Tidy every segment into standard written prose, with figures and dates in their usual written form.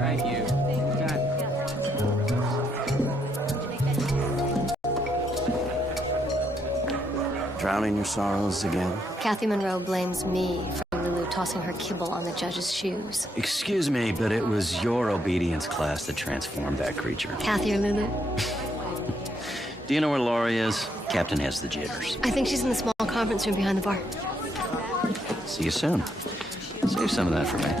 Thank you. Drowning your sorrows again? Kathy Monroe blames me for Lulu tossing her kibble on the judge's shoes. Excuse me, but it was your obedience class that transformed that creature. Kathy or Lulu? Do you know where Laurie is? Captain has the jitters. I think she's in the small conference room behind the bar. See you soon. Save some of that for me.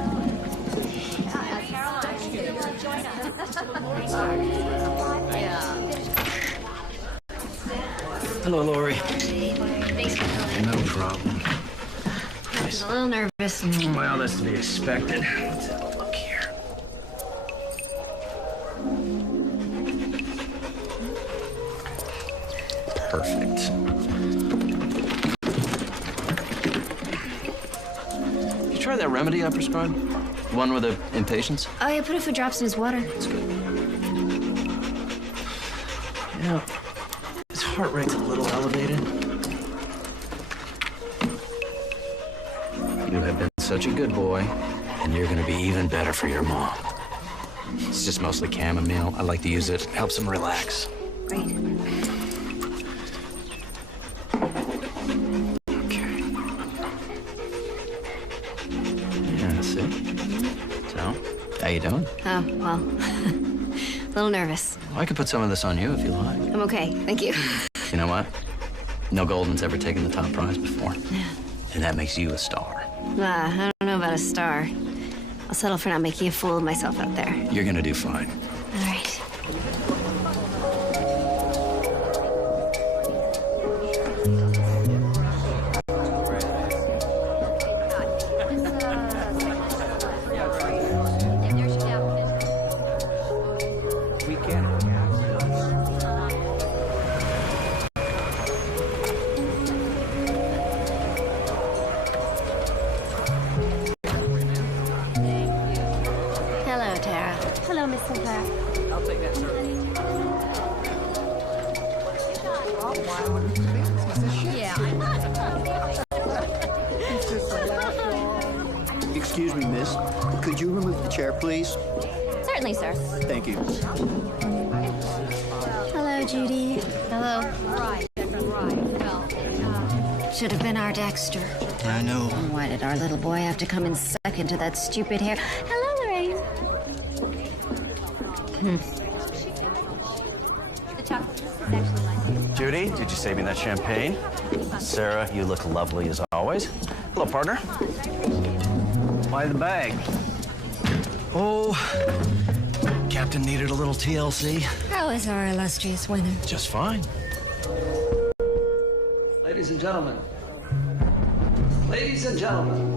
Hello, Laurie. Thanks for coming. No problem. I'm a little nervous. Well, that's to be expected. Let's have a look here. Perfect. You try that remedy I prescribed? The one with the impatience? Oh, yeah, put a few drops in his water. That's good. You know, his heart rate's a little elevated. You have been such a good boy, and you're gonna be even better for your mom. It's just mostly chamomile. I like to use it. Helps him relax. Great. Okay. Yeah, see? So, how you doing? Oh, well, a little nervous. I could put some of this on you if you like. I'm okay, thank you. You know what? No Goldman's ever taken the top prize before. And that makes you a star. I don't know about a star. I'll settle for not making a fool of myself out there. You're gonna do fine. All right. Hello, Tara. Hello, Miss Sinclair. I'll take that, sir. Excuse me, miss. Could you remove the chair, please? Certainly, sir. Thank you. Hello, Judy. Hello. Should have been our Dexter. I know. Why did our little boy have to come in second to that stupid hair? Hello, Lorraine. Judy, did you save me that champagne? Sarah, you look lovely as always. Hello, partner. Why the bag? Oh, Captain needed a little TLC. How is our illustrious winner? Just fine. Ladies and gentlemen,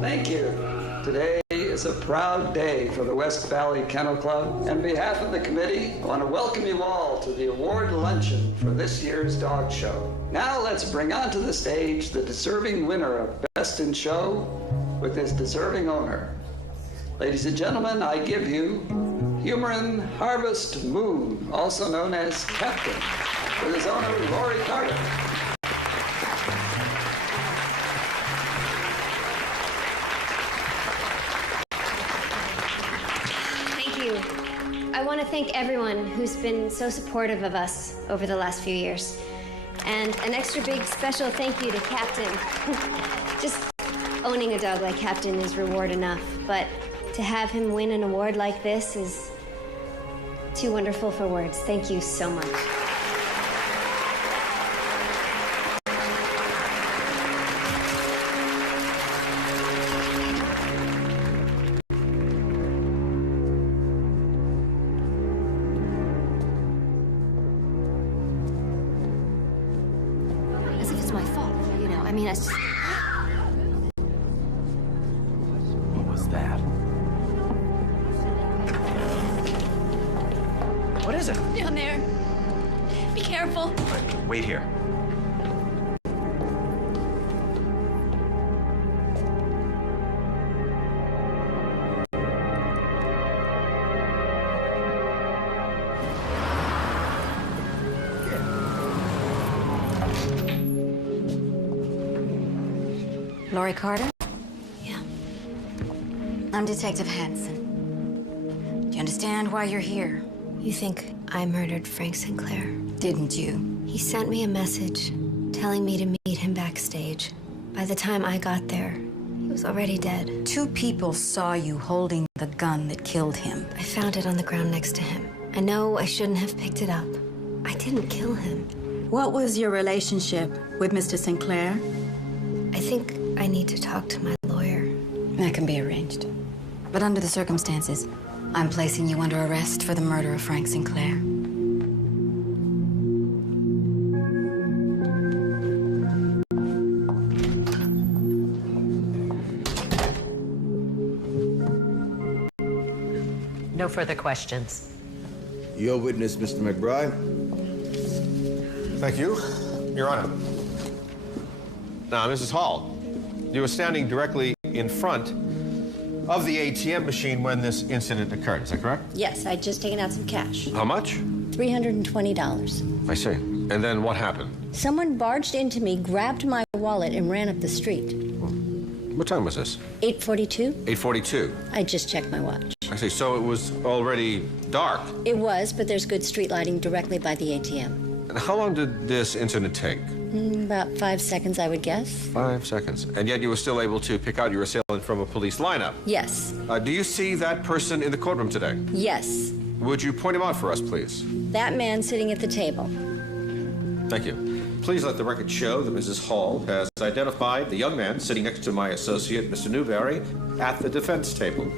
thank you. Today is a proud day for the West Valley Kennel Club. On behalf of the committee, I want to welcome you all to the award luncheon for this year's dog show. Now let's bring onto the stage the deserving winner of Best in Show with his deserving owner. Ladies and gentlemen, I give you Humorin Harvest Moon, also known as Captain, with his owner, Laurie Carter. I want to thank everyone who's been so supportive of us over the last few years. And an extra big special thank you to Captain. Just owning a dog like Captain is reward enough, but to have him win an award like this is too wonderful for words. Thank you so much. As if it's my fault, you know. I mean, I just... What was that? What is it? Down there. Be careful. Wait here. Laurie Carter? Yeah. I'm Detective Hanson. Do you understand why you're here. You think I murdered Frank Sinclair? Didn't you? He sent me a message telling me to meet him backstage. By the time I got there, he was already dead. 2 people saw you holding the gun that killed him. I found it on the ground next to him. I know I shouldn't have picked it up. I didn't kill him. What was your relationship with Mr. Sinclair? I think I need to talk to my lawyer. That can be arranged. But under the circumstances, I'm placing you under arrest for the murder of Frank Sinclair. No further questions. Your witness, Mr. McBride. Thank you, Your Honor. Now, Mrs. Hall, you were standing directly in front of the ATM machine when this incident occurred. Is that correct? Yes, I'd just taken out some cash. How much? $320. I see. And then what happened? Someone barged into me, grabbed my wallet, and ran up the street. What time was this? 8:42? 8:42. I just checked my watch. I see. So it was already dark. It was, but there's good street lighting directly by the ATM. And how long did this incident take? About 5 seconds, I would guess. 5 seconds. And yet you were still able to pick out your assailant from a police lineup. Yes. Do you see that person in the courtroom today? Yes. Would you point him out for us, please? That man sitting at the table. Thank you. Please let the record show that Mrs. Hall has identified the young man sitting next to my associate, Mr. Newberry, at the defense table.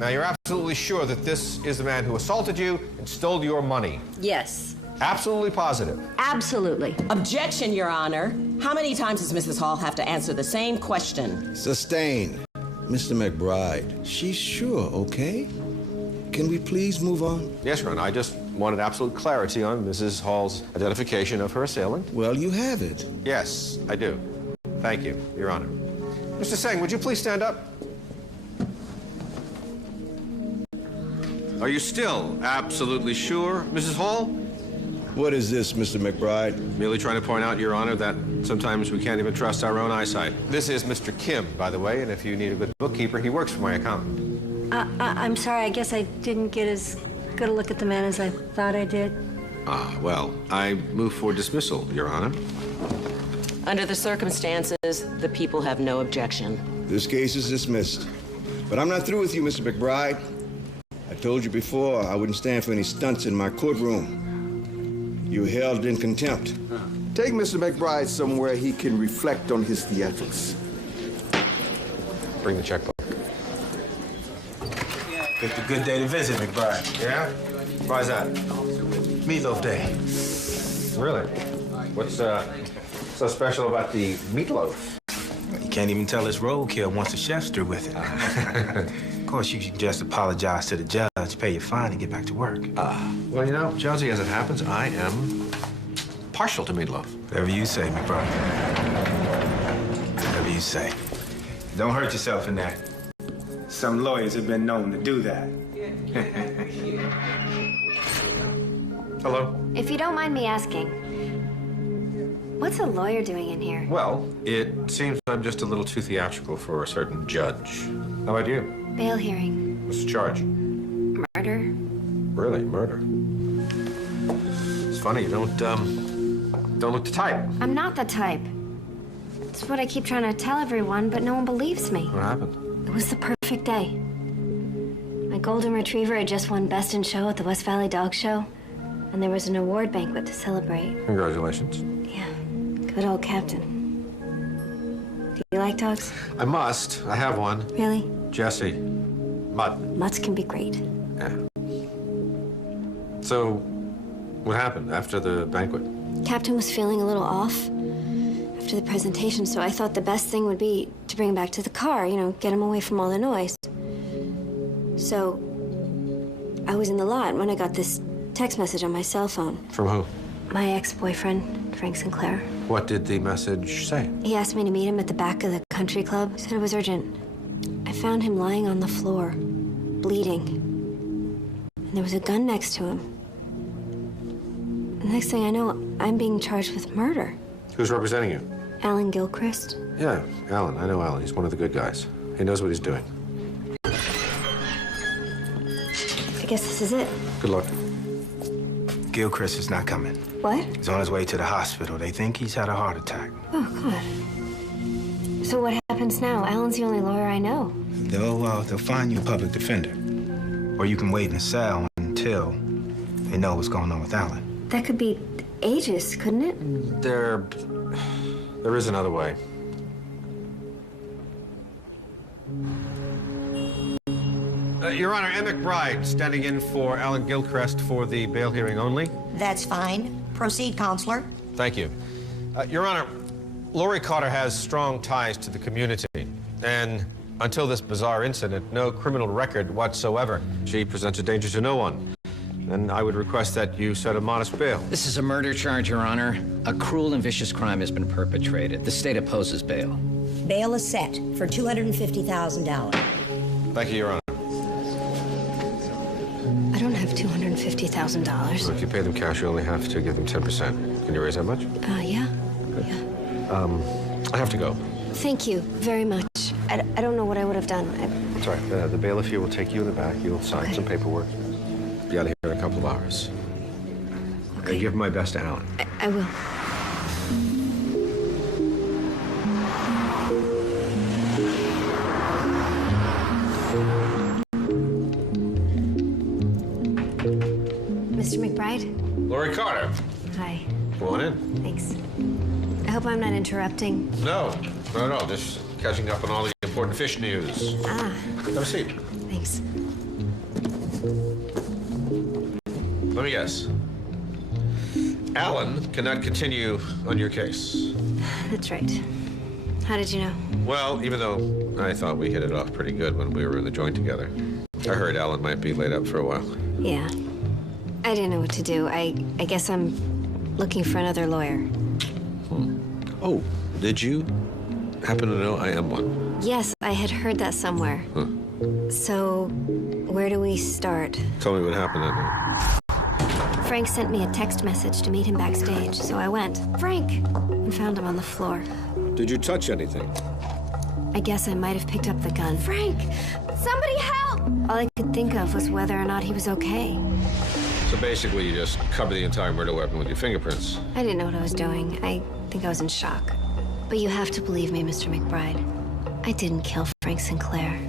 Now, you're absolutely sure that this is the man who assaulted you and stole your money? Yes. Absolutely positive? Absolutely. Objection, Your Honor. How many times does Mrs. Hall have to answer the same question? Sustained. Mr. McBride, she's sure, okay? Can we please move on? Yes, Your Honor. I just wanted absolute clarity on Mrs. Hall's identification of her assailant. Well, you have it. Yes, I do. Thank you, Your Honor. Mr. Singh, would you please stand up? Are you still absolutely sure, Mrs. Hall? What is this, Mr. McBride? Merely trying to point out, Your Honor, that sometimes we can't even trust our own eyesight. This is Mr. Kim, by the way, and if you need a good bookkeeper, he works for my accountant. I'm sorry, I guess I didn't get as good a look at the man as I thought I did. Well, I move for dismissal, Your Honor. Under the circumstances, the people have no objection. This case is dismissed. But I'm not through with you, Mr. McBride. I told you before I wouldn't stand for any stunts in my courtroom. You held in contempt. Take Mr. McBride somewhere he can reflect on his theatrics. Bring the checkbook. Picked a good day to visit, McBride. Yeah? Why is that? Meatloaf Day. Really? What's so special about the meatloaf? You can't even tell it's roadkill once the chef's through with it. Of course, you should just apologize to the judge, pay your fine, and get back to work. Well, you know, Jonesy, as it happens, I am partial to meatloaf. Whatever you say, McBride. Whatever you say. Don't hurt yourself in that. Some lawyers have been known to do that. Hello? If you don't mind me asking, what's a lawyer doing in here? Well, it seems I'm just a little too theatrical for a certain judge. How about you? Bail hearing. What's the charge? Murder. Really, murder. It's funny, you don't look the type. I'm not the type. It's what I keep trying to tell everyone, but no one believes me. What happened? It was the perfect day. My golden retriever had just won Best in Show at the West Valley Dog Show, and there was an award banquet to celebrate. Congratulations. Yeah, good old Captain. Do you like dogs? I must. I have one. Really? Jessie. Mutt. Mutts can be great. Yeah. So, what happened after the banquet? Captain was feeling a little off after the presentation, so I thought the best thing would be to bring him back to the car, you know, get him away from all the noise. So, I was in the lot when I got this text message on my cell phone. From who? My ex-boyfriend, Frank Sinclair. What did the message say? He asked me to meet him at the back of the country club. He said it was urgent. I found him lying on the floor, bleeding. And there was a gun next to him. The next thing I know, I'm being charged with murder. Who's representing you? Alan Gilchrist. Yeah, Alan. I know Alan. He's one of the good guys. He knows what he's doing. guess this is it. Good luck. Gilchrist is not coming. What? He's on his way to the hospital. They think he's had a heart attack. Oh, God. So what happens now? Alan's the only lawyer I know. They'll find you a public defender. Or you can wait in a cell until they know what's going on with Alan. That could be ages, couldn't it? There is another way. Your Honor, McBride standing in for Alan Gilchrist for the bail hearing only. That's fine. Proceed, Counselor. Thank you. Your Honor, Lori Carter has strong ties to the community, and until this bizarre incident, no criminal record whatsoever. She presents a danger to no one, and I would request that you set a modest bail. This is a murder charge, Your Honor. A cruel and vicious crime has been perpetrated. The state opposes bail. Bail is set for $250,000. Thank you, Your Honor. I don't have $250,000. So if you pay them cash, you only have to give them 10%. Can you raise that much? Yeah. Good. Yeah. I have to go. Thank you very much. I don't know what I would have done. It's all right. The bailiff here will take you in the back. You'll sign some paperwork. Be out of here in a couple of hours. Okay. Give my best to Alan. I will. Mr. McBride? Lori Carter. Hi. Come on in. Thanks. I hope I'm not interrupting. No, not at all. Just catching up on all the important fish news. Ah. Have a seat. Thanks. Let me guess. Alan cannot continue on your case. That's right. How did you know? Well, even though I thought we hit it off pretty good when we were in the joint together, I heard Alan might be laid up for a while. Yeah. I didn't know what to do. I guess I'm looking for another lawyer. Oh, did you happen to know I am one? Yes, I had heard that somewhere. Huh. So, where do we start? Tell me what happened that night. Frank sent me a text message to meet him backstage, so I went. Frank! And found him on the floor. Did you touch anything? I guess I might have picked up the gun. Frank! Somebody help! All I could think of was whether or not he was okay. So basically, you just covered the entire murder weapon with your fingerprints. I didn't know what I was doing. I think I was in shock. But you have to believe me, Mr. McBride. I didn't kill Frank Sinclair.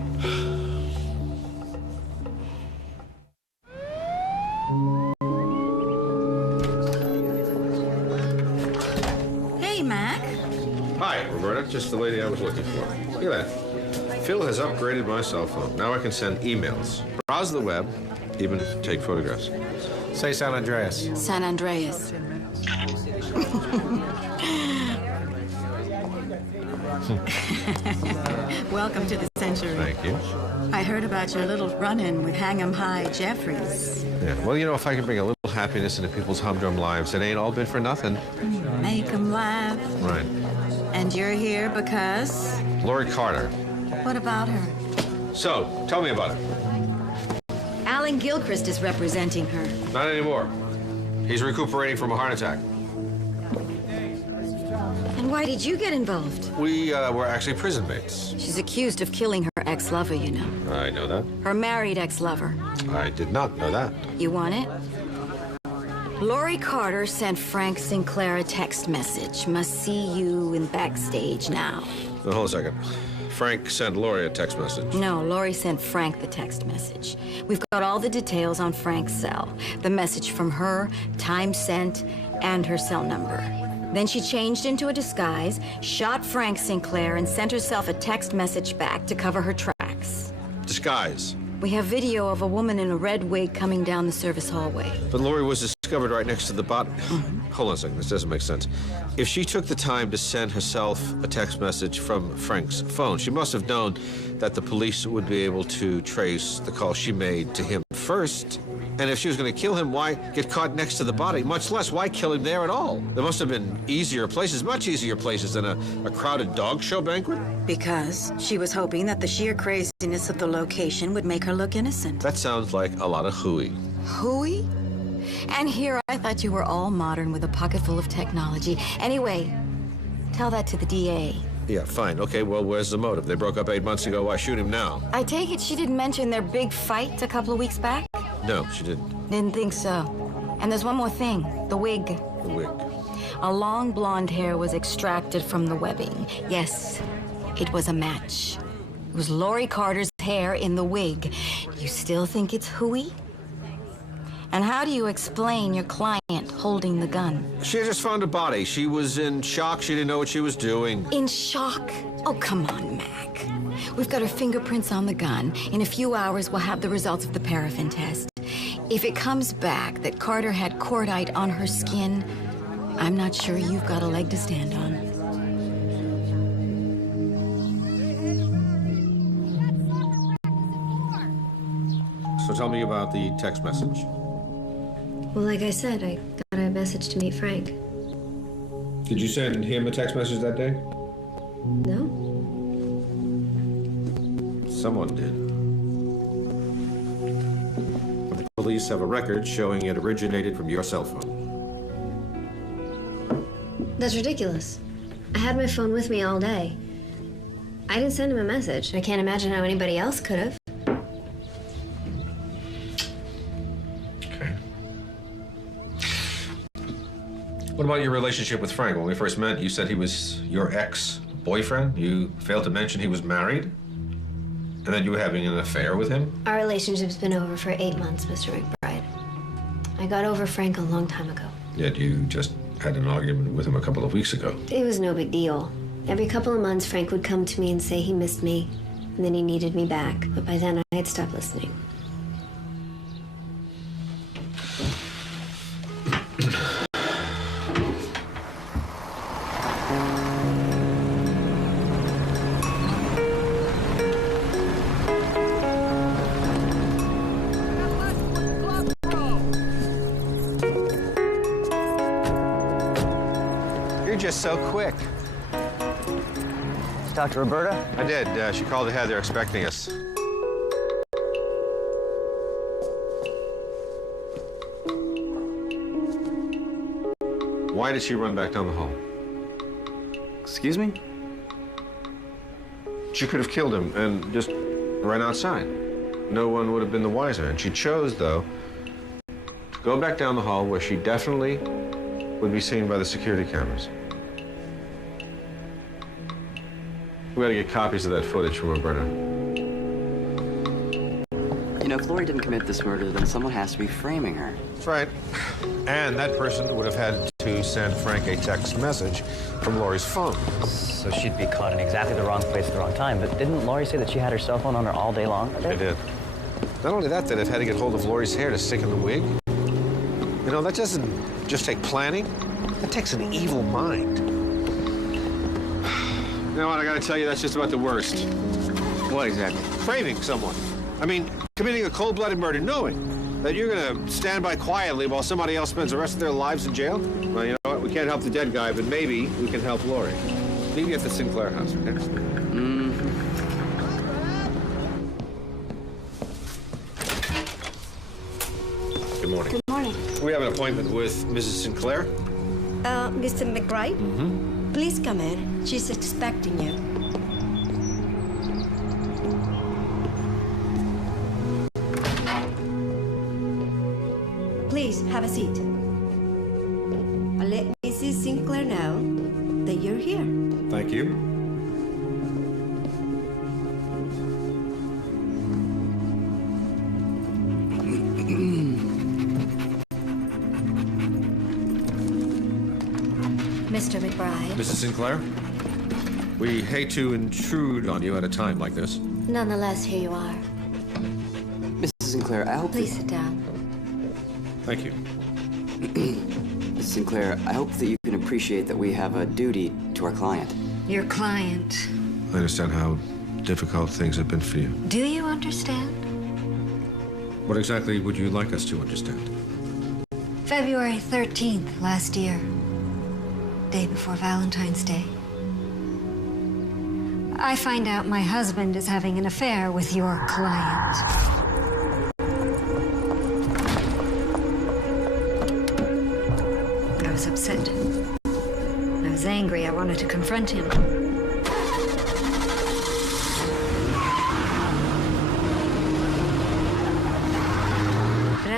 Hey, Mac. Hi, Roberta. Just the lady I was looking for. Look at that. Phil has upgraded my cell phone. Now I can send emails, browse the web, even take photographs. Say San Andreas. San Andreas. Welcome to the century. Thank you. I heard about your little run-in with Hang'em High Jeffries. Yeah, well, you know, if I can bring a little happiness into people's humdrum lives, it ain't all been for nothing. Make 'em laugh. Right. And you're here because? Lori Carter. What about her? So, tell me about it. Alan Gilchrist is representing her. Not anymore. He's recuperating from a heart attack. And why did you get involved? We were actually prison mates. She's accused of killing her ex-lover, you know. I know that. Her married ex-lover. I did not know that. You want it? Lori Carter sent Frank Sinclair a text message. Must see you in backstage now. Now, hold a second. Frank sent Lori a text message. No, Lori sent Frank the text message. We've got all the details on Frank's cell. The message from her, time sent, and her cell number. Then she changed into a disguise, shot Frank Sinclair, and sent herself a text message back to cover her tracks. Disguise. We have video of a woman in a red wig coming down the service hallway. But Lori was discovered right next to the body. Hold on a second, this doesn't make sense. If she took the time to send herself a text message from Frank's phone, she must have known that the police would be able to trace the call she made to him first. And if she was going to kill him, why get caught next to the body? Much less, why kill him there at all? There must have been easier places, much easier places than a crowded dog show banquet. Because she was hoping that the sheer craziness of the location would make her look innocent. That sounds like a lot of hooey. Hooey? And here I thought you were all modern with a pocket full of technology. Anyway, tell that to the DA. Yeah, fine. Okay, well, where's the motive? They broke up 8 months ago. Why shoot him now? I take it she didn't mention their big fight a couple of weeks back? No, she didn't. Didn't think so. And there's one more thing, the wig. The wig. A long blonde hair was extracted from the webbing. Yes, it was a match. It was Lori Carter's hair in the wig. You still think it's hooey? And how do you explain your client holding the gun? She had just found a body. She was in shock. She didn't know what she was doing. In shock? Oh, come on, Mac. We've got her fingerprints on the gun. In a few hours, we'll have the results of the paraffin test. If it comes back that Carter had cordite on her skin, I'm not sure you've got a leg to stand on. So tell me about the text message. Well, like I said, I got a message to meet Frank. Did you send him a text message that day? No? Someone did. The police have a record showing it originated from your cell phone. That's ridiculous. I had my phone with me all day. I didn't send him a message. I can't imagine how anybody else could have. Okay. What about your relationship with Frank? When we first met, you said he was your ex-boyfriend. You failed to mention he was married. And then you were having an affair with him? Our relationship's been over for 8 months, Mr. McBride. I got over Frank a long time ago. Yet you just had an argument with him a couple of weeks ago. It was no big deal. Every couple of months, Frank would come to me and say he missed me, and then he needed me back. But by then, I had stopped listening. Just so quick. Dr. Roberta? I did. She called ahead. They're expecting us. Why did she run back down the hall? Excuse me? She could have killed him and just ran outside. No one would have been the wiser. And she chose, though, to go back down the hall where she definitely would be seen by the security cameras. We gotta get copies of that footage from Roberta. You know, if Lori didn't commit this murder, then someone has to be framing her. That's right. And that person would have had to send Frank a text message from Lori's phone. So she'd be caught in exactly the wrong place at the wrong time. But didn't Lori say that she had her cell phone on her all day long? She did. Not only that, they'd have had to get hold of Lori's hair to stick in the wig. You know, that doesn't just take planning. That takes an evil mind. You know what, I gotta tell you, that's just about the worst. What exactly? Framing someone. I mean, committing a cold-blooded murder, knowing that you're gonna stand by quietly while somebody else spends the rest of their lives in jail. Well, you know what, we can't help the dead guy, but maybe we can help Lori. Meet me at the Sinclair house, okay? Good morning. Good morning. We have an appointment with Mrs. Sinclair. Mr. McBride? Mm-hmm. Please come in. She's expecting you. Please, have a seat. I'll let Mrs. Sinclair know that you're here. Thank you. Mr. McBride. Mrs. Sinclair, we hate to intrude on you at a time like this. Nonetheless, here you are. Mrs. Sinclair, I hope... Please sit down. Thank you. Mrs. Sinclair, I hope that you can appreciate that we have a duty to our client. Your client. I understand how difficult things have been for you. Do you understand? What exactly would you like us to understand? February 13th last year. Day before Valentine's Day. I find out my husband is having an affair with your client. I was upset. I was angry. I wanted to confront him.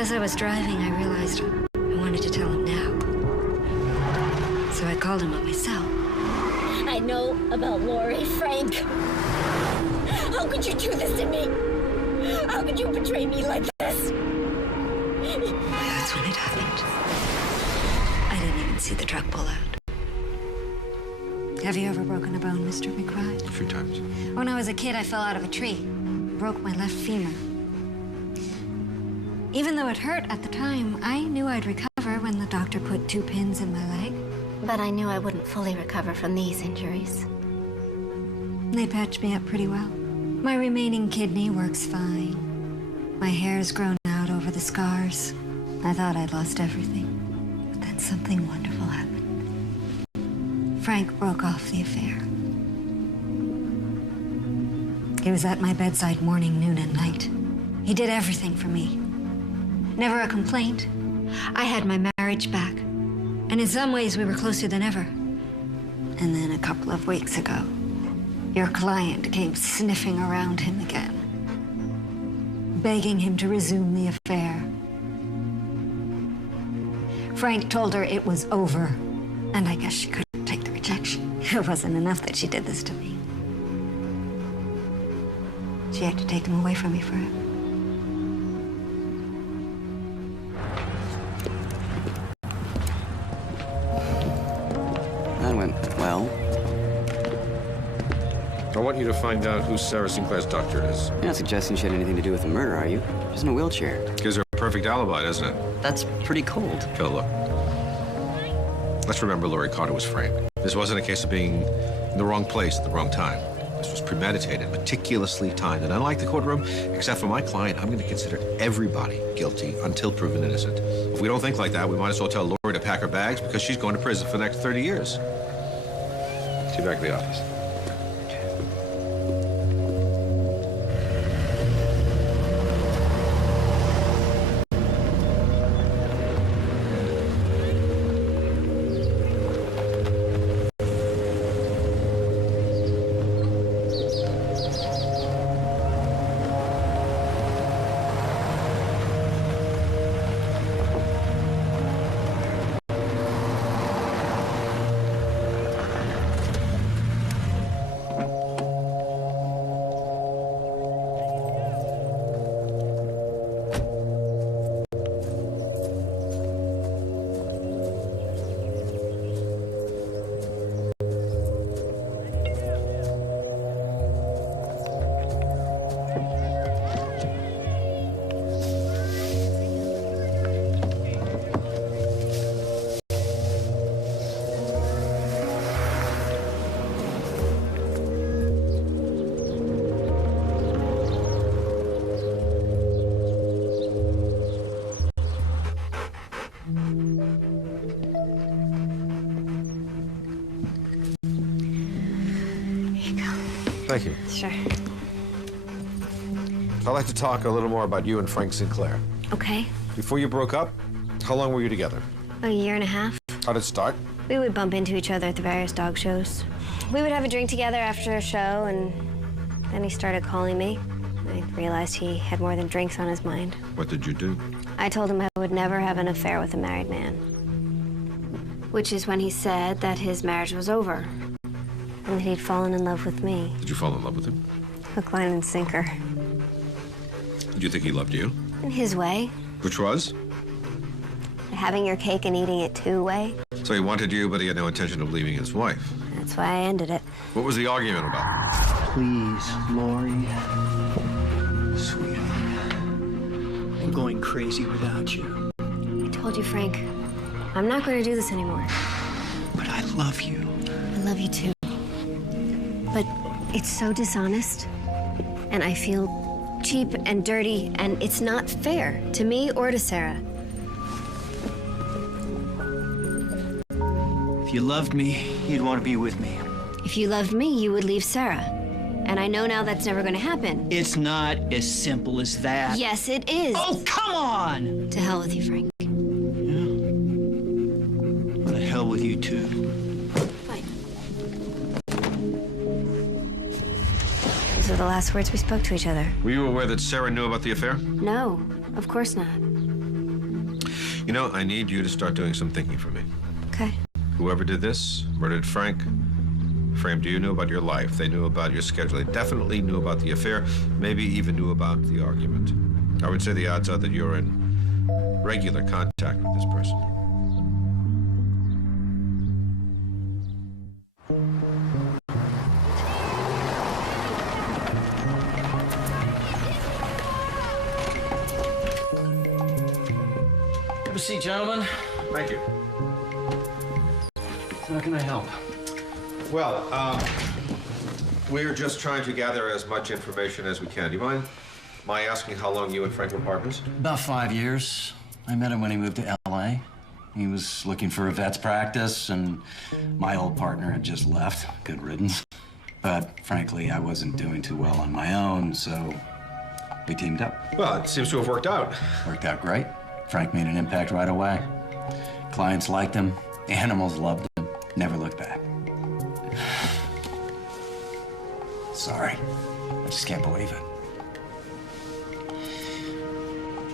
as I was driving, I realized I wanted to tell him now. So I called him on my cell. I know about Lori, Frank. How could you do this to me? How could you betray me like this? That's when it happened. I didn't even see the truck pull out. Have you ever broken a bone, Mr. McBride? A few times. When I was a kid, I fell out of a tree. Broke my left femur. Even though it hurt at the time, I knew I'd recover when the doctor put 2 pins in my leg. But I knew I wouldn't fully recover from these injuries. They patched me up pretty well. My remaining kidney works fine. My hair's grown out over the scars. I thought I'd lost everything. But then something wonderful happened. Frank broke off the affair. He was at my bedside morning, noon, and night. He did everything for me. Never a complaint. I had my marriage back. And in some ways, we were closer than ever. And then a couple of weeks ago, your client came sniffing around him again, begging him to resume the affair. Frank told her it was over, and I guess she couldn't take the rejection. It wasn't enough that she did this to me. She had to take him away from me forever. That went well. I want you to find out who Sarah Sinclair's doctor is. You're not suggesting she had anything to do with the murder, are you? She's in a wheelchair. Gives her a perfect alibi, doesn't it? That's pretty cold. Phil, look. Let's remember Lori Carter was Frank. This wasn't a case of being in the wrong place at the wrong time. This was premeditated, meticulously timed, and unlike the courtroom, except for my client, I'm going to consider everybody guilty until proven innocent. If we don't think like that, we might as well tell Lori to pack her bags because she's going to prison for the next 30 years. See you back at the office. Thank you. Sure. I'd like to talk a little more about you and Frank Sinclair. Okay. Before you broke up, how long were you together? A year and a half. How did it start? We would bump into each other at the various dog shows. We would have a drink together after a show, and then he started calling me. I realized he had more than drinks on his mind. What did you do? I told him I would never have an affair with a married man. Which is when he said that his marriage was over, and that he'd fallen in love with me. Did you fall in love with him? Hook, line, and sinker. Did you think he loved you? In his way. Which was? Having your cake and eating it too way. So he wanted you, but he had no intention of leaving his wife. That's why I ended it. What was the argument about? Please, Lori. Sweetheart. I'm going crazy without you. I told you, Frank, I'm not going to do this anymore. But I love you. I love you too. But it's so dishonest, and I feel cheap and dirty, and it's not fair to me or to Sarah. If you loved me, you'd want to be with me. If you loved me, you would leave Sarah. And I know now that's never going to happen. It's not as simple as that. Yes, it is. Oh, come on! To hell with you, Frank. Yeah. Well, to hell with you, too. Fine. Those are the last words we spoke to each other. Were you aware that Sarah knew about the affair? No, of course not. You know, I need you to start doing some thinking for me. Okay. Whoever did this, murdered Frank, framed you, knew about your life. They knew about your schedule. They definitely knew about the affair, maybe even knew about the argument. I would say the odds are that you're in regular contact with this person. Have a seat, gentlemen. Thank you. How can I help? Well, we're just trying to gather as much information as we can. Do you mind my asking how long you and Frank were partners? About 5 years. I met him when he moved to L.A. He was looking for a vet's practice, and my old partner had just left. Good riddance. But frankly, I wasn't doing too well on my own, so we teamed up. Well, it seems to have worked out. Worked out great. Frank made an impact right away. Clients liked him. Animals loved him. Never looked back. Sorry. I just can't believe it.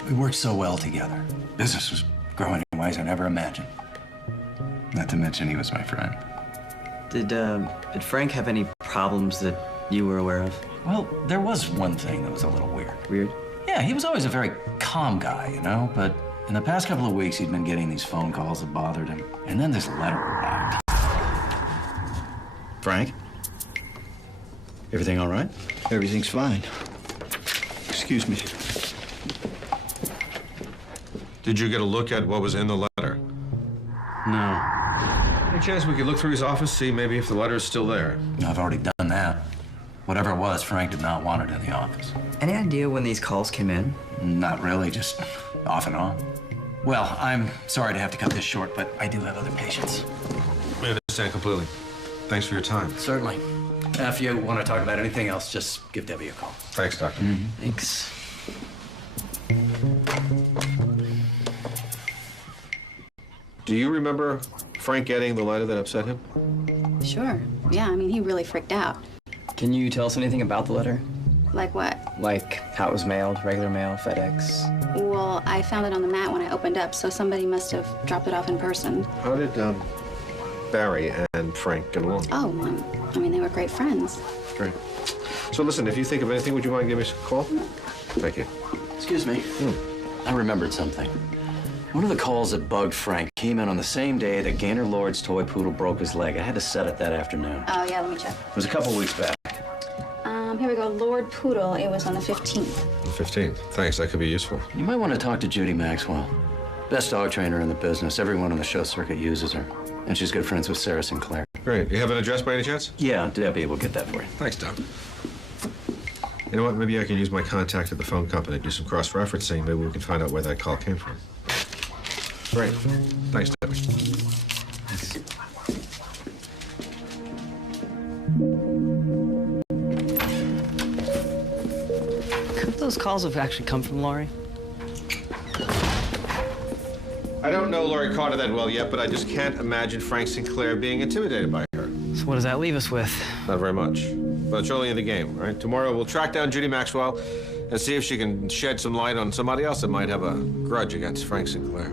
We worked so well together. Business was growing in ways I never imagined. Not to mention he was my friend. Did Frank have any problems that you were aware of? Well, there was one thing that was a little weird. Weird? Yeah, he was always a very calm guy, you know, but in the past couple of weeks, he'd been getting these phone calls that bothered him. And then this letter arrived. Frank? Everything all right? Everything's fine. Excuse me. Did you get a look at what was in the letter? No. Any chance we could look through his office, see maybe if the letter is still there? No, I've already done that. Whatever it was, Frank did not want it in the office. Any idea when these calls came in? Not really, just off and on. Well, I'm sorry to have to cut this short, but I do have other patients. I understand completely. Thanks for your time. Certainly. If you want to talk about anything else, just give Debbie a call. Thanks, Doctor. Thanks. Do you remember Frank getting the letter that upset him? Sure. Yeah, I mean, he really freaked out. Can you tell us anything about the letter? Like what? Like how it was mailed, regular mail, FedEx? Well, I found it on the mat when I opened up, so somebody must have dropped it off in person. How did Barry and Frank get along? Oh, I mean, they were great friends. Great. So listen, if you think of anything, would you mind giving us a call? Thank you. Excuse me. I remembered something. One of the calls that bugged Frank came in on the same day that Gaynor Lord's toy poodle broke his leg. I had to set it that afternoon. Oh, yeah, let me check. It was a couple weeks back. Here we go. Lord Poodle. It was on the 15th. The 15th. Thanks, that could be useful. You might want to talk to Judy Maxwell. Best dog trainer in the business. Everyone on the show circuit uses her. And she's good friends with Sarah Sinclair. Great. You have an address by any chance? Yeah, Debbie will get that for you. Thanks, Doc. You know what? Maybe I can use my contact at the phone company, do some cross-referencing. Maybe we can find out where that call came from. Great. Thanks, Debbie. Thanks. Could those calls have actually come from Laurie? I don't know Laurie Carter that well yet, but I just can't imagine Frank Sinclair being intimidated by her. So what does that leave us with? Not very much. But it's early in the game, right? Tomorrow we'll track down Judy Maxwell and see if she can shed some light on somebody else that might have a grudge against Frank Sinclair.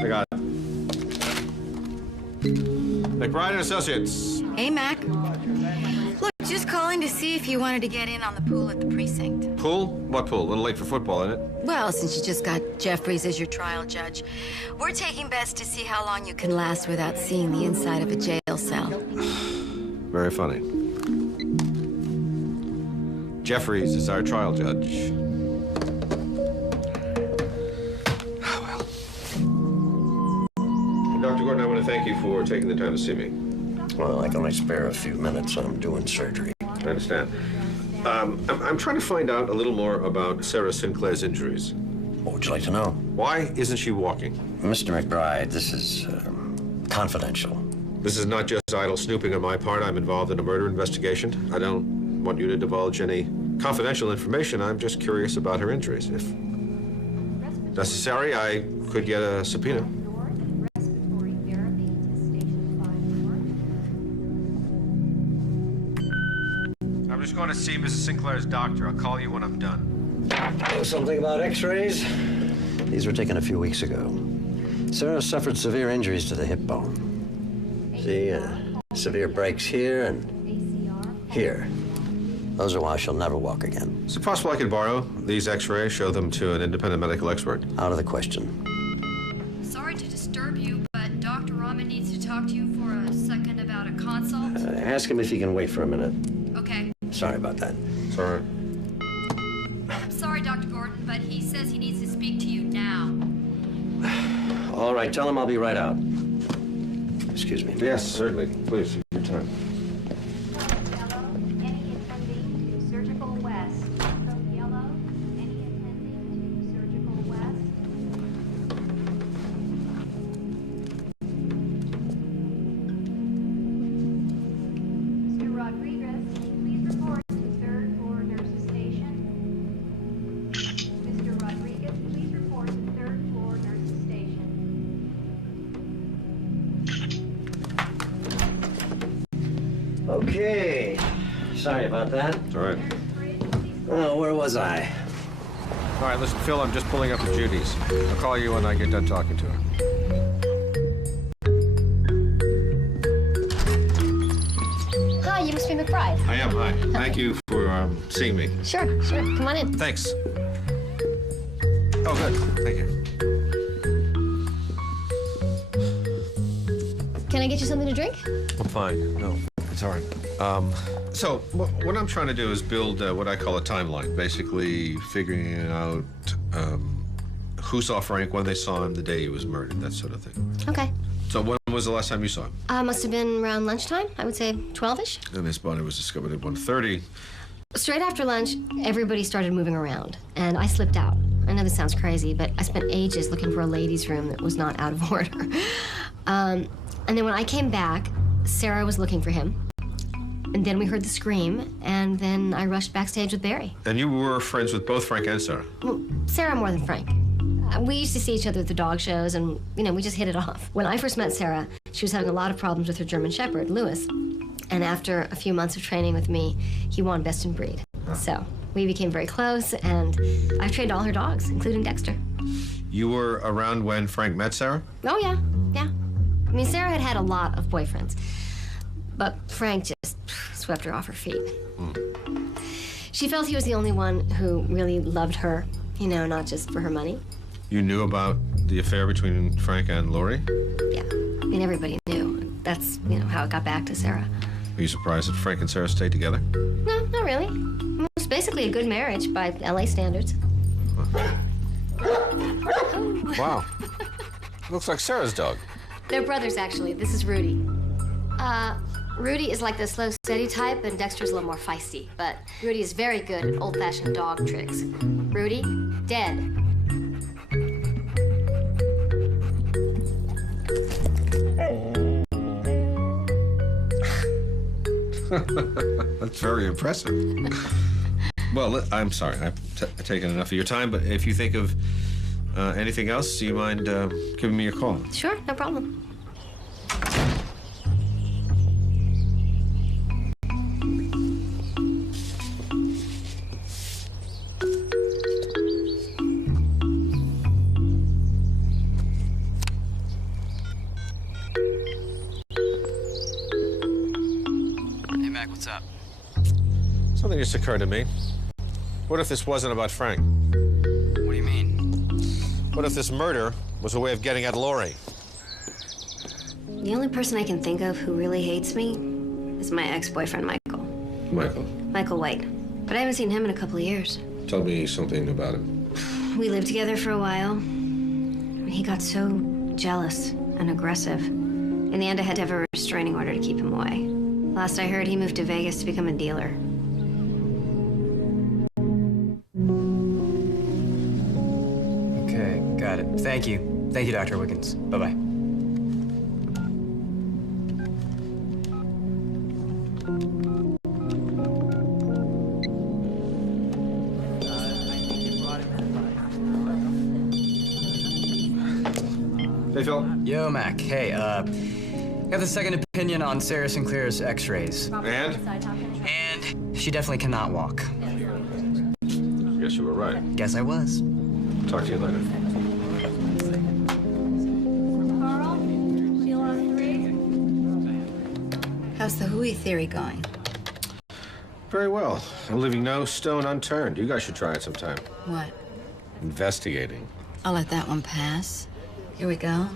I got it. McBride and Associates. Hey, Mac. Look, just calling to see if you wanted to get in on the pool at the precinct. Pool? What pool? A little late for football, isn't it? Well, since you just got Jeffries as your trial judge, we're taking bets to see how long you can last without seeing the inside of a jail cell. Very funny. Jeffries is our trial judge. Well. Dr. Gordon, I want to thank you for taking the time to see me. Well, I can only spare a few minutes. I'm doing surgery. I understand. I'm trying to find out a little more about Sarah Sinclair's injuries. What would you like to know? Why isn't she walking? Mr. McBride, this is confidential. This is not just idle snooping on my part. I'm involved in a murder investigation. I don't want you to divulge any confidential information. I'm just curious about her injuries. If necessary, I could get a subpoena. I'm just going to see Mrs. Sinclair's doctor. I'll call you when I'm done. Know something about x-rays? These were taken a few weeks ago. Sarah suffered severe injuries to the hip bone. See, severe breaks here and here. Those are why she'll never walk again. Is it possible I could borrow these x-rays, show them to an independent medical expert? Out of the question. Sorry to disturb you, but Dr. Rahman needs to talk to you for a second about a consult. Ask him if he can wait for a minute. Okay. Sorry about that. Sorry. Sorry, Dr. Gordon, but he says he needs to speak to you now. All right, tell him I'll be right out. Excuse me. Yes, certainly. Please, take your time. Okay. Sorry about that. It's all right. Oh, where was I? All right, listen, Phil, I'm just pulling up with Judy's. I'll call you when I get done talking to her. Hi, you must be McBride. I am, hi. Thank you for seeing me. Sure. Come on in. Thanks. Oh, good. Thank you. Can I get you something to drink? I'm fine. No, it's all right. So what I'm trying to do is build what I call a timeline, basically figuring out who saw Frank, when they saw him, the day he was murdered, that sort of thing. Okay. So when was the last time you saw him? Must have been around lunchtime. I would say 12-ish. And his body was discovered at 1:30. Straight after lunch, everybody started moving around, and I slipped out. I know this sounds crazy, but I spent ages looking for a ladies' room that was not out of order. And then when I came back, Sarah was looking for him. And then we heard the scream, and then I rushed backstage with Barry. And you were friends with both Frank and Sarah? Well, Sarah more than Frank. We used to see each other at the dog shows, and, we just hit it off. When I first met Sarah, she was having a lot of problems with her German Shepherd, Louis. And after a few months of training with me, he won Best in Breed. So we became very close, and I've trained all her dogs, including Dexter. You were around when Frank met Sarah? Oh, yeah. I mean, Sarah had a lot of boyfriends, but Frank just swept her off her feet. She felt he was the only one who really loved her, not just for her money. You knew about the affair between Frank and Lori? Yeah, I mean, everybody knew. That's, how it got back to Sarah. Are you surprised that Frank and Sarah stayed together? No, not really. It was basically a good marriage by LA standards. Wow. Looks like Sarah's dog. They're brothers, actually. This is Rudy. Rudy is like the slow, steady type, and Dexter's a little more feisty. But Rudy is very good at old-fashioned dog tricks. Rudy, dead. That's very impressive. Well, I'm sorry. I've taken enough of your time, but if you think of anything else, do you mind giving me a call? Sure, no problem. Hey, Mac, what's up? Something just occurred to me. What if this wasn't about Frank? What do you mean? What if this murder was a way of getting at Lori? The only person I can think of who really hates me is my ex-boyfriend, Michael. Michael White. But I haven't seen him in a couple of years. Tell me something about him. We lived together for a while. He got so jealous and aggressive. In the end, I had to have a restraining order to keep him away. Last I heard, he moved to Vegas to become a dealer. Okay, got it. Thank you. Thank you, Dr. Wiggins. Bye-bye. Hey, Phil. Yo, Mac. Hey, got the second opinion on Sarah Sinclair's x-rays. And she definitely cannot walk. Guess you were right. Guess I was. Talk to you later. How's the Hui theory going? Very well. I'm leaving no stone unturned. You guys should try it sometime. What? Investigating. I'll let that one pass. Here we go.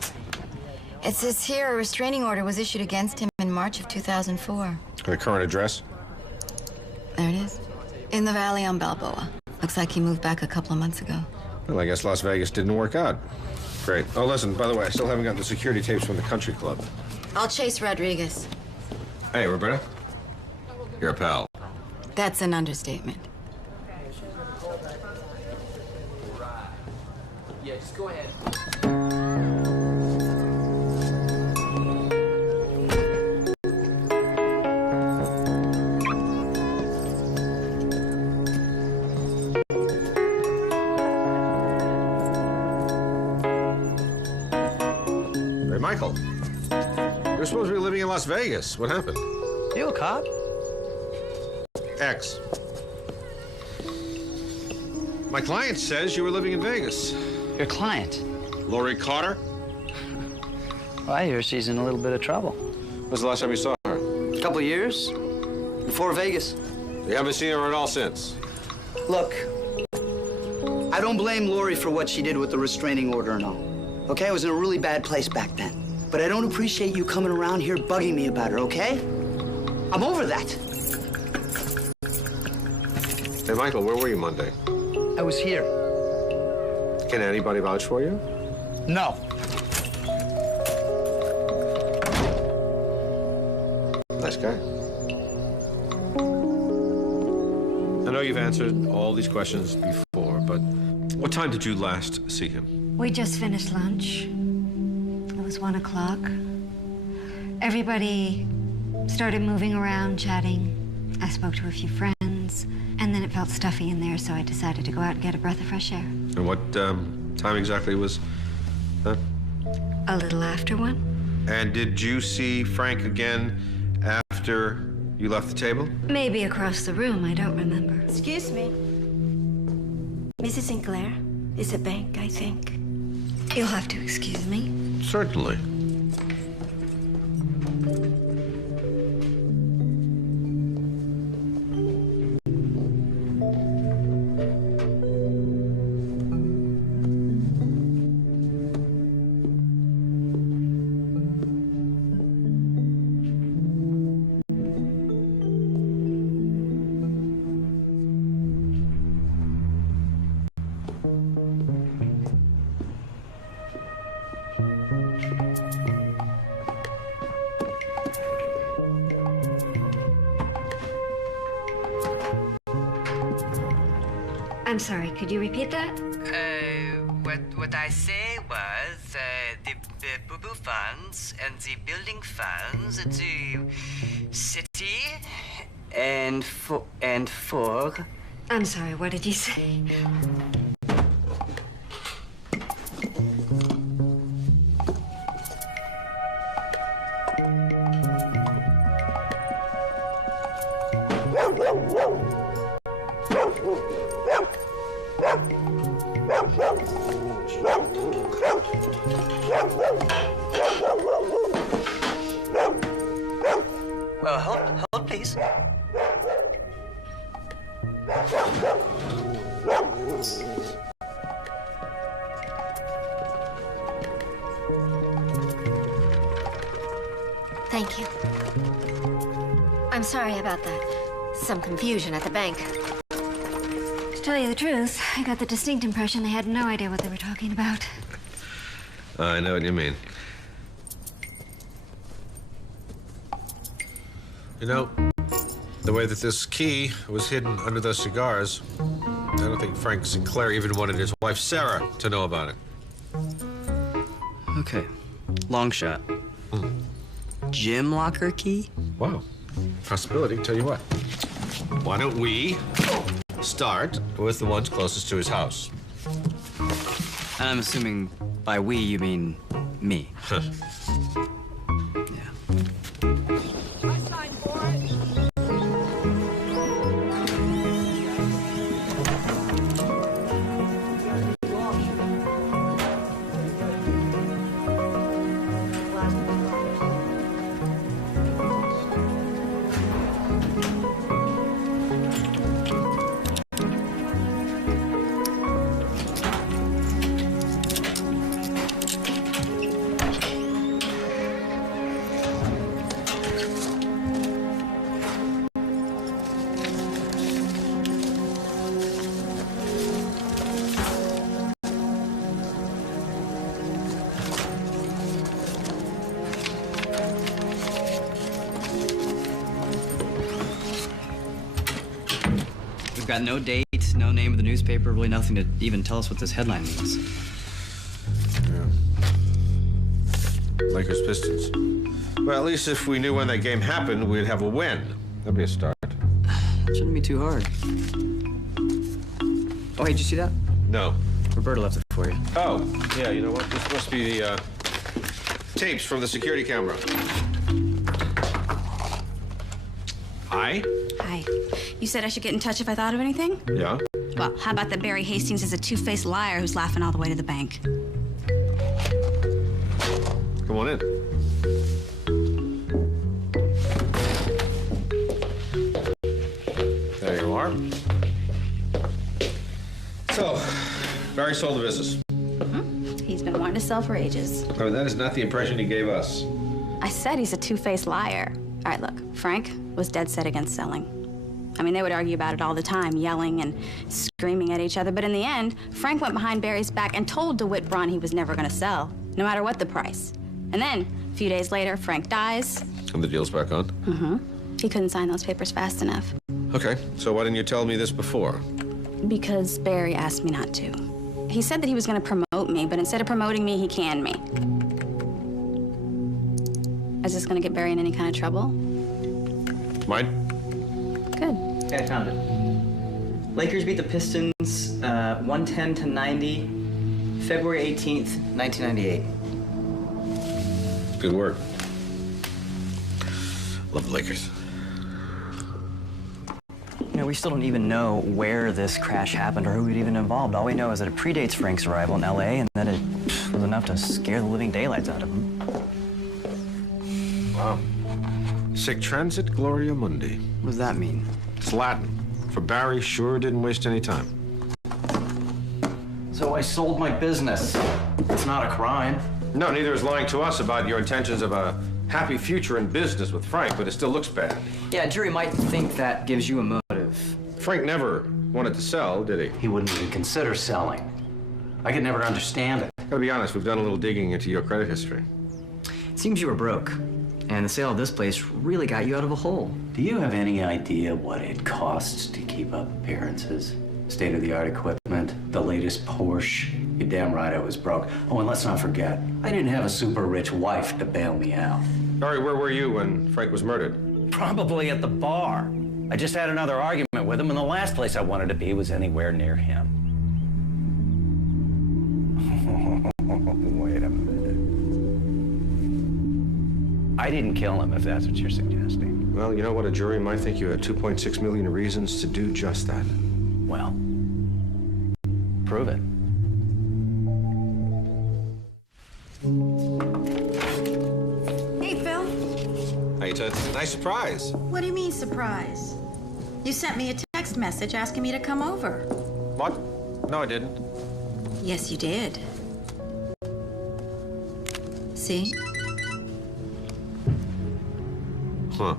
It says here a restraining order was issued against him in March of 2004. The current address? There it is. In the valley on Balboa. Looks like he moved back a couple of months ago. Well, I guess Las Vegas didn't work out. Great. Oh, listen, by the way, I still haven't gotten the security tapes from the country club. I'll chase Rodriguez. Hey, Roberta. You're a pal. That's an understatement. Yeah, just go ahead. Hey, Michael. You're supposed to be living in Las Vegas. What happened? You a cop? X. My client says you were living in Vegas. Your client? Lori Carter? Well, I hear she's in a little bit of trouble. When's the last time you saw her? A couple of years. Before Vegas. You haven't seen her at all since? Look, I don't blame Lori for what she did with the restraining order and all. Okay, I was in a really bad place back then. But I don't appreciate you coming around here bugging me about her, okay? I'm over that. Hey, Michael, where were you Monday? I was here. Can anybody vouch for you? No. Nice guy. I know you've answered all these questions before, but what time did you last see him? We just finished lunch. It was 1 o'clock. Everybody started moving around, chatting. I spoke to a few friends, and then it felt stuffy in there, so I decided to go out and get a breath of fresh air. And what time exactly was that? A little after 1. And did you see Frank again after you left the table? Maybe across the room, I don't remember. Excuse me. Mrs. Sinclair is a bank, I think. You'll have to excuse me. Certainly. I'm sorry, could you repeat that? What I say was the boo-boo funds and the building funds, the city, and for. I'm sorry, what did you say? Well, hold, please. Thank you. I'm sorry about that. Some confusion at the bank. To tell you the truth, I got the distinct impression they had no idea what they were talking about. I know what you mean. You know, the way that this key was hidden under those cigars, I don't think Frank Sinclair even wanted his wife Sarah to know about it. Okay, long shot. Gym locker key? Wow, possibility. Tell you what, why don't we start with the ones closest to his house? And I'm assuming by we you mean me. got no date, no name of the newspaper, really nothing to even tell us what this headline means. Yeah. Lakers Pistons. Well, at least if we knew when that game happened, we'd have a win. That'd be a start. Shouldn't be too hard. Oh, hey, did you see that? No. Roberta left it for you. Oh, yeah, you know what? This must be the tapes from the security camera. Hi? Hi. You said I should get in touch if I thought of anything? Yeah? Well, how about that Barry Hastings is a two-faced liar who's laughing all the way to the bank? Come on in. There you are. So, Barry sold the business. He's been wanting to sell for ages. Oh, that is not the impression he gave us. I said he's a two-faced liar. All right, look, Frank was dead set against selling. I mean, they would argue about it all the time, yelling and screaming at each other. But in the end, Frank went behind Barry's back and told DeWitt Braun he was never going to sell, no matter what the price. And then, a few days later, Frank dies. And the deal's back on? He couldn't sign those papers fast enough. Okay, so why didn't you tell me this before? Because Barry asked me not to. He said that he was going to promote me, but instead of promoting me, he canned me. Is this going to get Barry in any kind of trouble? Mine? Good. Okay, I found it. Lakers beat the Pistons 110-90, February 18th, 1998. Good work. Love the Lakers. You know, we still don't even know where this crash happened or who it even involved. All we know is that it predates Frank's arrival in L.A. and that it was enough to scare the living daylights out of him. Wow. Sic transit gloria mundi. What does that mean? It's Latin. For Barry, sure didn't waste any time. So I sold my business. It's not a crime. No, neither is lying to us about your intentions of a happy future in business with Frank, but it still looks bad. Yeah, a jury might think that gives you a motive. Frank never wanted to sell, did he? He wouldn't even consider selling. I could never understand it. Gotta be honest, we've done a little digging into your credit history. It seems you were broke, and the sale of this place really got you out of a hole. Do you have any idea what it costs to keep up appearances? State-of-the-art equipment, the latest Porsche. You're damn right I was broke. Oh, and let's not forget, I didn't have a super rich wife to bail me out. Barry, where were you when Frank was murdered? Probably at the bar. I just had another argument with him, and the last place I wanted to be was anywhere near him. Wait a minute. I didn't kill him, if that's what you're suggesting. Well, you know what? A jury might think you had 2.6 million reasons to do just that. Well, prove it. Hey, Phil. Hey, it's a nice surprise. What do you mean, surprise? You sent me a text message asking me to come over. What? No, I didn't. Yes, you did. See? Huh.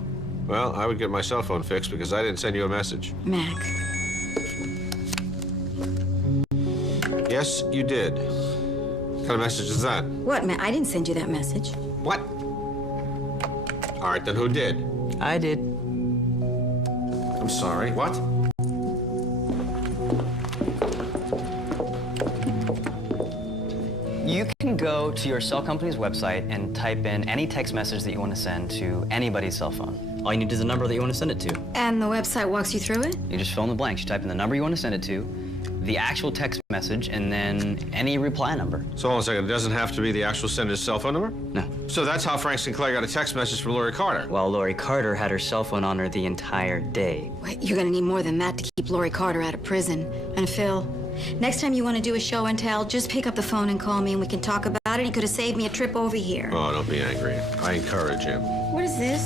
Well, I would get my cell phone fixed because I didn't send you a message. Mac. Yes, you did. What kind of message is that? What, Mac? I didn't send you that message. What? All right, then who did? I did. I'm sorry. What? You can go to your cell company's website and type in any text message that you want to send to anybody's cell phone. All you need is the number that you want to send it to. And the website walks you through it? You just fill in the blanks. You type in the number you want to send it to, the actual text message, and then any reply number. So hold on a second. It doesn't have to be the actual sender's cell phone number? No. So that's how Frank Sinclair got a text message from Lori Carter. Well, Lori Carter had her cell phone on her the entire day. Wait, you're gonna need more than that to keep Lori Carter out of prison. And Phil, next time you want to do a show and tell, just pick up the phone and call me and we can talk about it. You could have saved me a trip over here. Oh, don't be angry. I encourage him. What is this?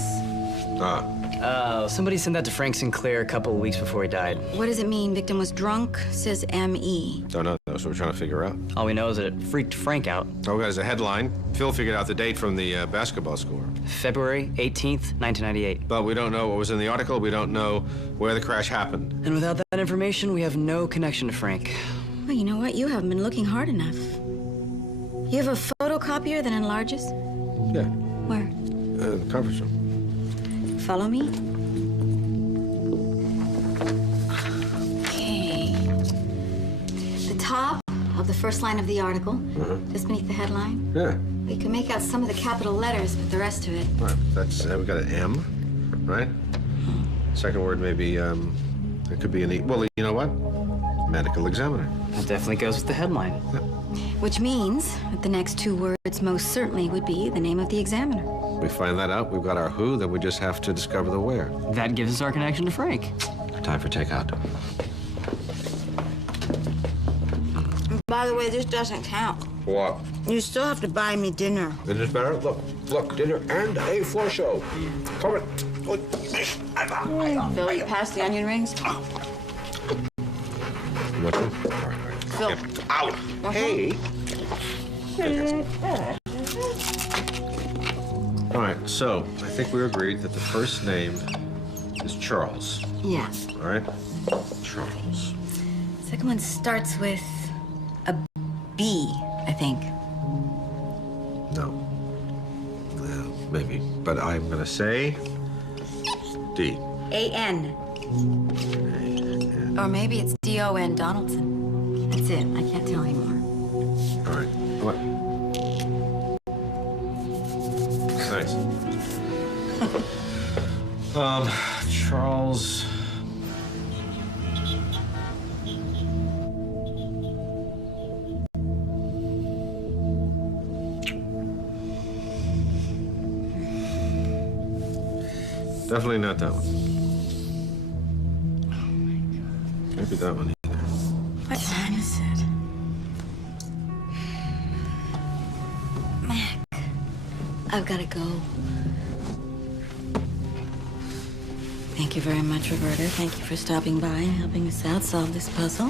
Somebody sent that to Frank Sinclair a couple of weeks before he died. What does it mean? Victim was drunk? Says M.E. Don't know. That's what we're trying to figure out. All we know is that it freaked Frank out. Oh, we got as a headline. Phil figured out the date from the basketball score. February 18th, 1998. But we don't know what was in the article. We don't know where the crash happened. And without that information, we have no connection to Frank. Well, you know what? You haven't been looking hard enough. You have a photocopier that enlarges? Yeah. Where? The conference room. Follow me. top of the first line of the article, just beneath the headline. Yeah. You can make out some of the capital letters, but the rest of it. Right. That's we got an M, right? Second word maybe it could be an E. Well, you know what? Medical examiner. That definitely goes with the headline. Yeah. Which means that the next two words most certainly would be the name of the examiner. We find that out. We've got our who. Then we just have to discover the where. That gives us our connection to Frank. Time for takeout. By the way, this doesn't count. What? You still have to buy me dinner. Is this better? Look, dinner and a floor show. Come on. Phil, you passed the onion rings? What? Phil. Out. Hey. All right, so I think we agreed that the first name is Charles. Yeah. All right? Charles. Second one starts with a B, I think. No. Maybe. But I'm going to say D. A-N. Or maybe it's D-O-N, Donaldson. That's it. I can't tell anymore. All right. What? Nice. Charles. Definitely not that one. Oh my God. Can't be that one either. What time is it? Mac, I've got to go. Thank you very much, Roberta. Thank you for stopping by and helping us out solve this puzzle.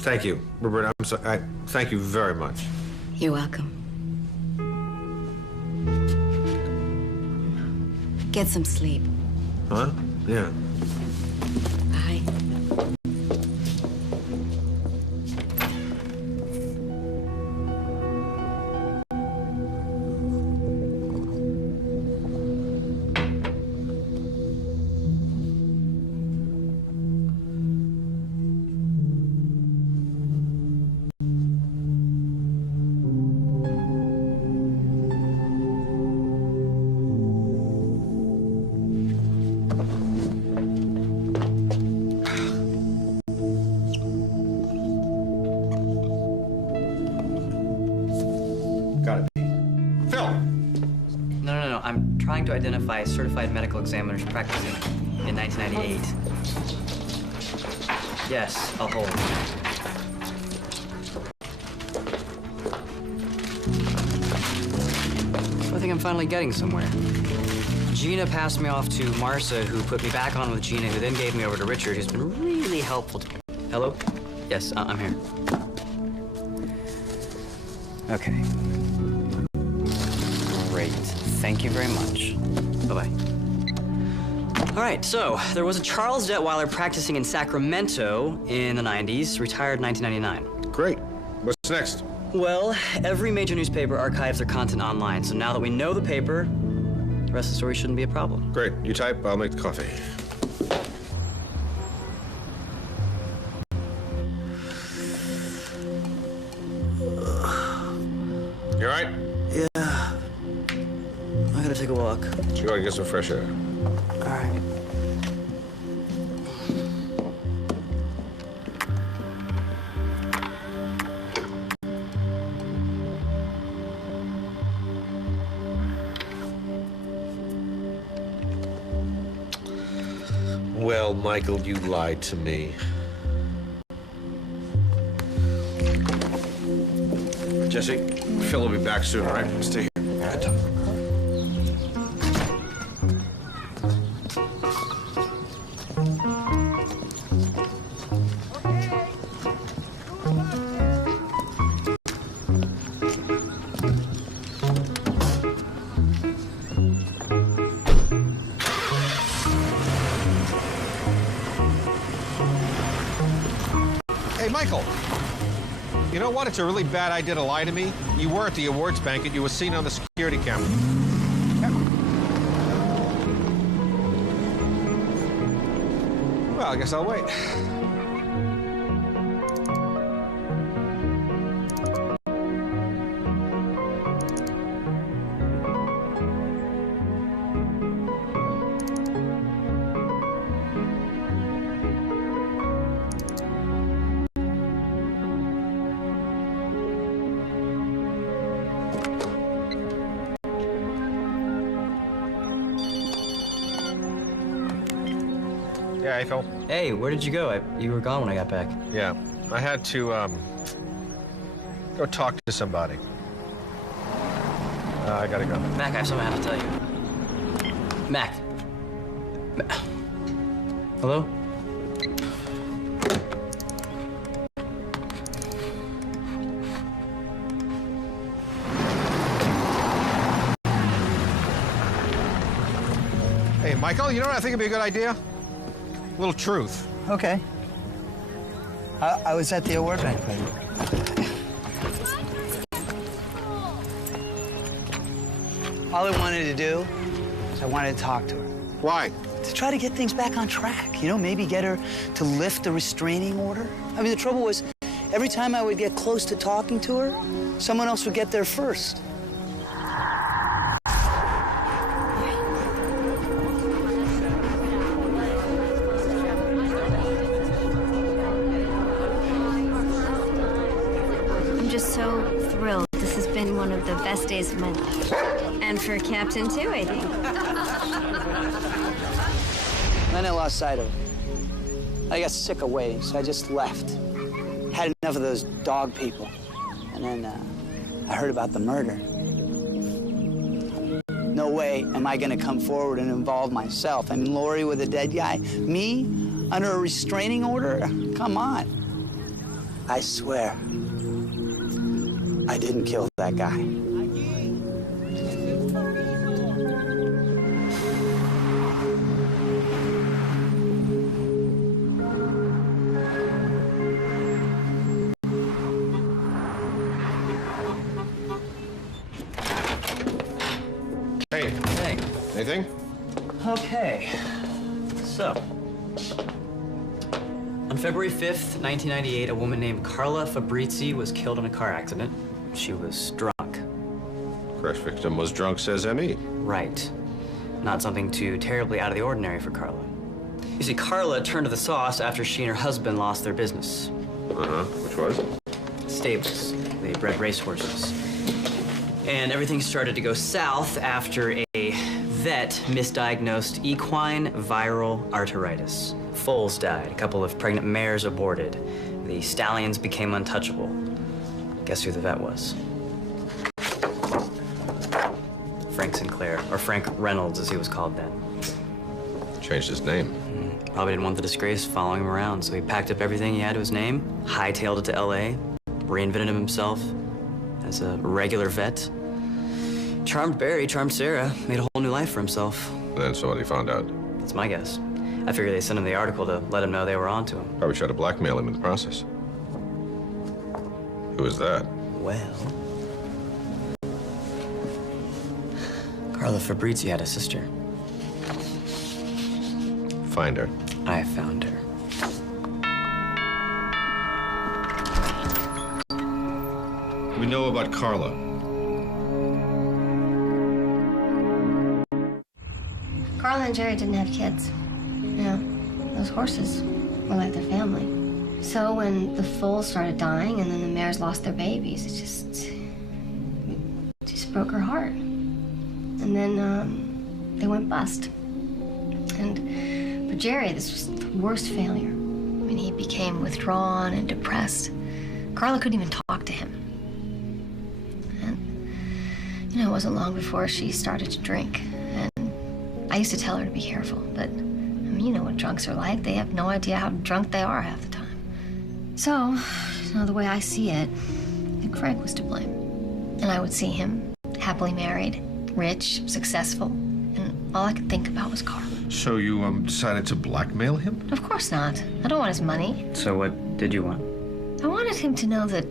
Thank you, Roberta. I'm sorry. Thank you very much. You're welcome. Get some sleep. Huh? Yeah. Bye. I'm trying to identify certified medical examiners practicing in 1998. Yes, I'll hold. I think I'm finally getting somewhere. Gina passed me off to Marcia, who put me back on with Gina, who then gave me over to Richard, who's been really helpful to me. Hello? Yes, I'm here. Okay. Great. Thank you very much. Bye-bye. All right, so there was a Charles Detweiler practicing in Sacramento in the 90s, retired in 1999. Great. What's next? Well, every major newspaper archives their content online, so now that we know the paper, the rest of the story shouldn't be a problem. Great. You type, I'll make the coffee. You all right? Yeah. I gotta take a walk. You gotta get some fresh air. All right. Well, Michael, you lied to me. Jesse, Phil will be back soon, all right? Stay here. Good talk. Hey, Michael. You know what? It's a really bad idea to lie to me. You were at the awards banquet. You were seen on the security camera. Well, I guess I'll wait. Yeah, Phil. Hey, where did you go? You were gone when I got back. Yeah, I had to go talk to somebody. I gotta go. Mac, I have something I have to tell you. Mac. Hello? Hey, Michael, you know what I think would be a good idea? A little truth. Okay. I was at the award banquet. All I wanted to do is I wanted to talk to her. Why? To try to get things back on track. You know, maybe get her to lift the restraining order. I mean, the trouble was, every time I would get close to talking to her, someone else would get there first. I'm just so thrilled. This has been one of the best days of my life. And for Captain, too, I think. Then I lost sight of her. I got sick of waiting, so I just left. Had enough of those dog people. And then I heard about the murder. No way am I gonna come forward and involve myself. I mean, Lori with a dead guy? Me? Under a restraining order? Come on. I swear, I didn't kill that guy. Hey. Hey. Anything? Okay. So, on February 5th, 1998, a woman named Carla Fabrizi was killed in a car accident. She was drunk. Crash victim was drunk, says M.E. Right. Not something too terribly out of the ordinary for Carla. You see, Carla turned to the sauce after she and her husband lost their business. Uh-huh. Which was? Stables. They bred racehorses. And everything started to go south after a vet misdiagnosed equine viral arteritis. Foals died, a couple of pregnant mares aborted. The stallions became untouchable. Guess who the vet was? Frank Sinclair, or Frank Reynolds as he was called then. Changed his name. Probably didn't want the disgrace following him around, so he packed up everything he had to his name, hightailed it to LA, reinvented himself as a regular vet. Charmed Barry, charmed Sarah, made a whole new life for himself. Then somebody found out. That's my guess. I figure they sent him the article to let him know they were onto him. Probably tried to blackmail him in the process. Who was that? Well, Carla Fabrizi had a sister. Find her. I found her. We know about Carla. Carla and Jerry didn't have kids. You know, those horses were like their family. So when the foals started dying and then the mares lost their babies, it just broke her heart. And then they went bust. And for Jerry, this was the worst failure. I mean, he became withdrawn and depressed. Carla couldn't even talk to him. And, you know, it wasn't long before she started to drink. And I used to tell her to be careful, but, I mean, you know what drunks are like. They have no idea how drunk they are half the time. So, you know, the way I see it, I think Frank was to blame. And I would see him happily married, rich, successful, and all I could think about was Carla. So you decided to blackmail him? Of course not. I don't want his money. So what did you want? I wanted him to know that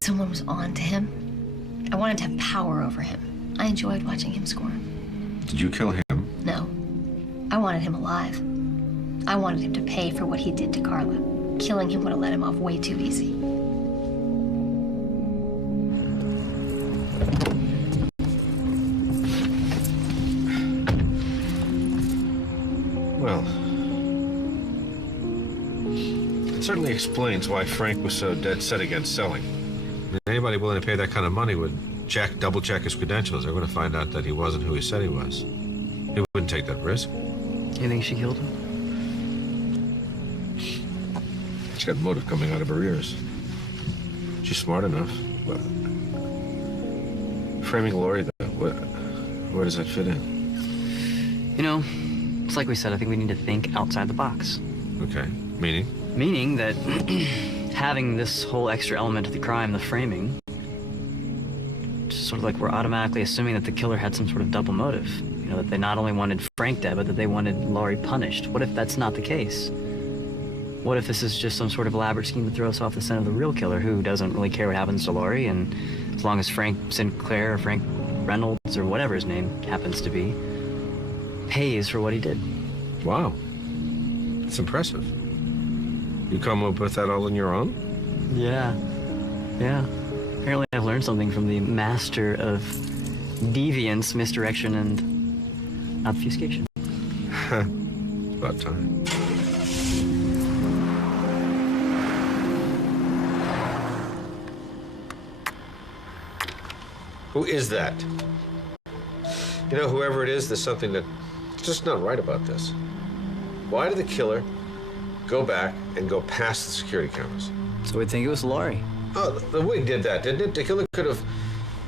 someone was on to him. I wanted to have power over him. I enjoyed watching him squirm. Did you kill him? No. I wanted him alive. I wanted him to pay for what he did to Carla. Killing him would have let him off way too easy. Well, it certainly explains why Frank was so dead set against selling. Anybody willing to pay that kind of money would double check his credentials. They're going to find out that he wasn't who he said he was. He wouldn't take that risk. You think she killed him? She had motive coming out of her ears. She's smart enough. But framing Laurie, though, where does that fit in? You know, it's like we said, I think we need to think outside the box. Okay. Meaning? Meaning that having this whole extra element of the crime, the framing, just sort of like we're automatically assuming that the killer had some sort of double motive. You know, that they not only wanted Frank dead, but that they wanted Laurie punished. What if that's not the case? What if this is just some sort of elaborate scheme to throw us off the scent of the real killer who doesn't really care what happens to Laurie, and as long as Frank Sinclair or Frank Reynolds or whatever his name happens to be, pays for what he did. Wow. It's impressive. You come up with that all on your own? Yeah. Yeah. Apparently I've learned something from the master of deviance, misdirection, and obfuscation. It's about time. Who is that? You know, whoever it is, there's something that's just not right about this. Why did the killer go back and go past the security cameras? So we'd think it was Laurie. Oh, the wig did that, didn't it? The killer could have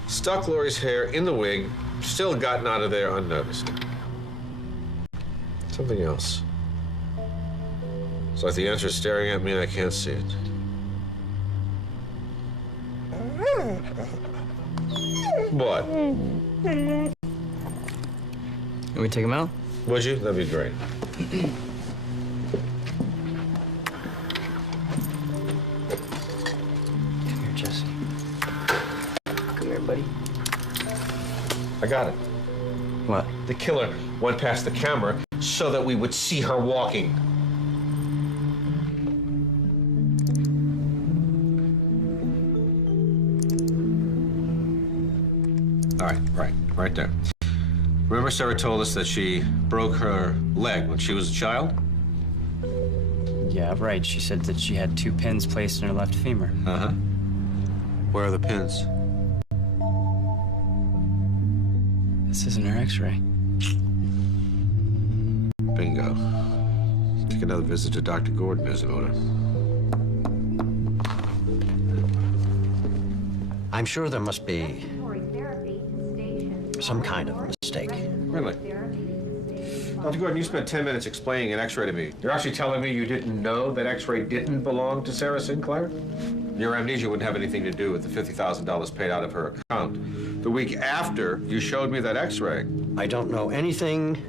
stuck Laurie's hair in the wig, still gotten out of there unnoticed. Something else. It's like the answer is staring at me and I can't see it. What? Can we take him out? Would you? That'd be great. Come here, Jesse. Come here, buddy. I got it. What? The killer went past the camera so that we would see her walking. All right, right there. Remember Sarah told us that she broke her leg when she was a child? Yeah, right. She said that she had 2 pins placed in her left femur. Uh-huh. Where are the pins? This isn't her x-ray. Bingo. Take another visit to Dr. Gordon is in order. I'm sure there must be some kind of mistake. Really? Dr. Gordon, you spent 10 minutes explaining an x-ray to me. You're actually telling me you didn't know that x-ray didn't belong to Sarah Sinclair? Your amnesia wouldn't have anything to do with the $50,000 paid out of her account. The week after you showed me that x-ray. I don't know anything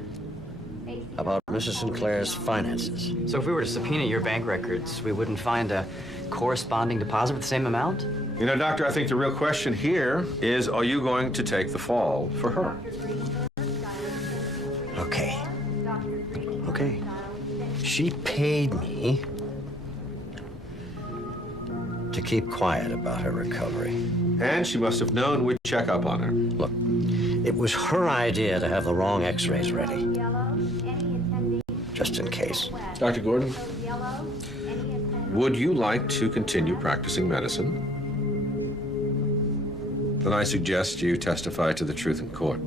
about Mrs. Sinclair's finances. So if we were to subpoena your bank records, we wouldn't find a corresponding deposit with the same amount? You know, Doctor, I think the real question here is, are you going to take the fall for her? Okay. Okay. She paid me to keep quiet about her recovery. And she must have known we'd check up on her. Look, it was her idea to have the wrong x-rays ready. Just in case. Dr. Gordon, would you like to continue practicing medicine? Then I suggest you testify to the truth in court.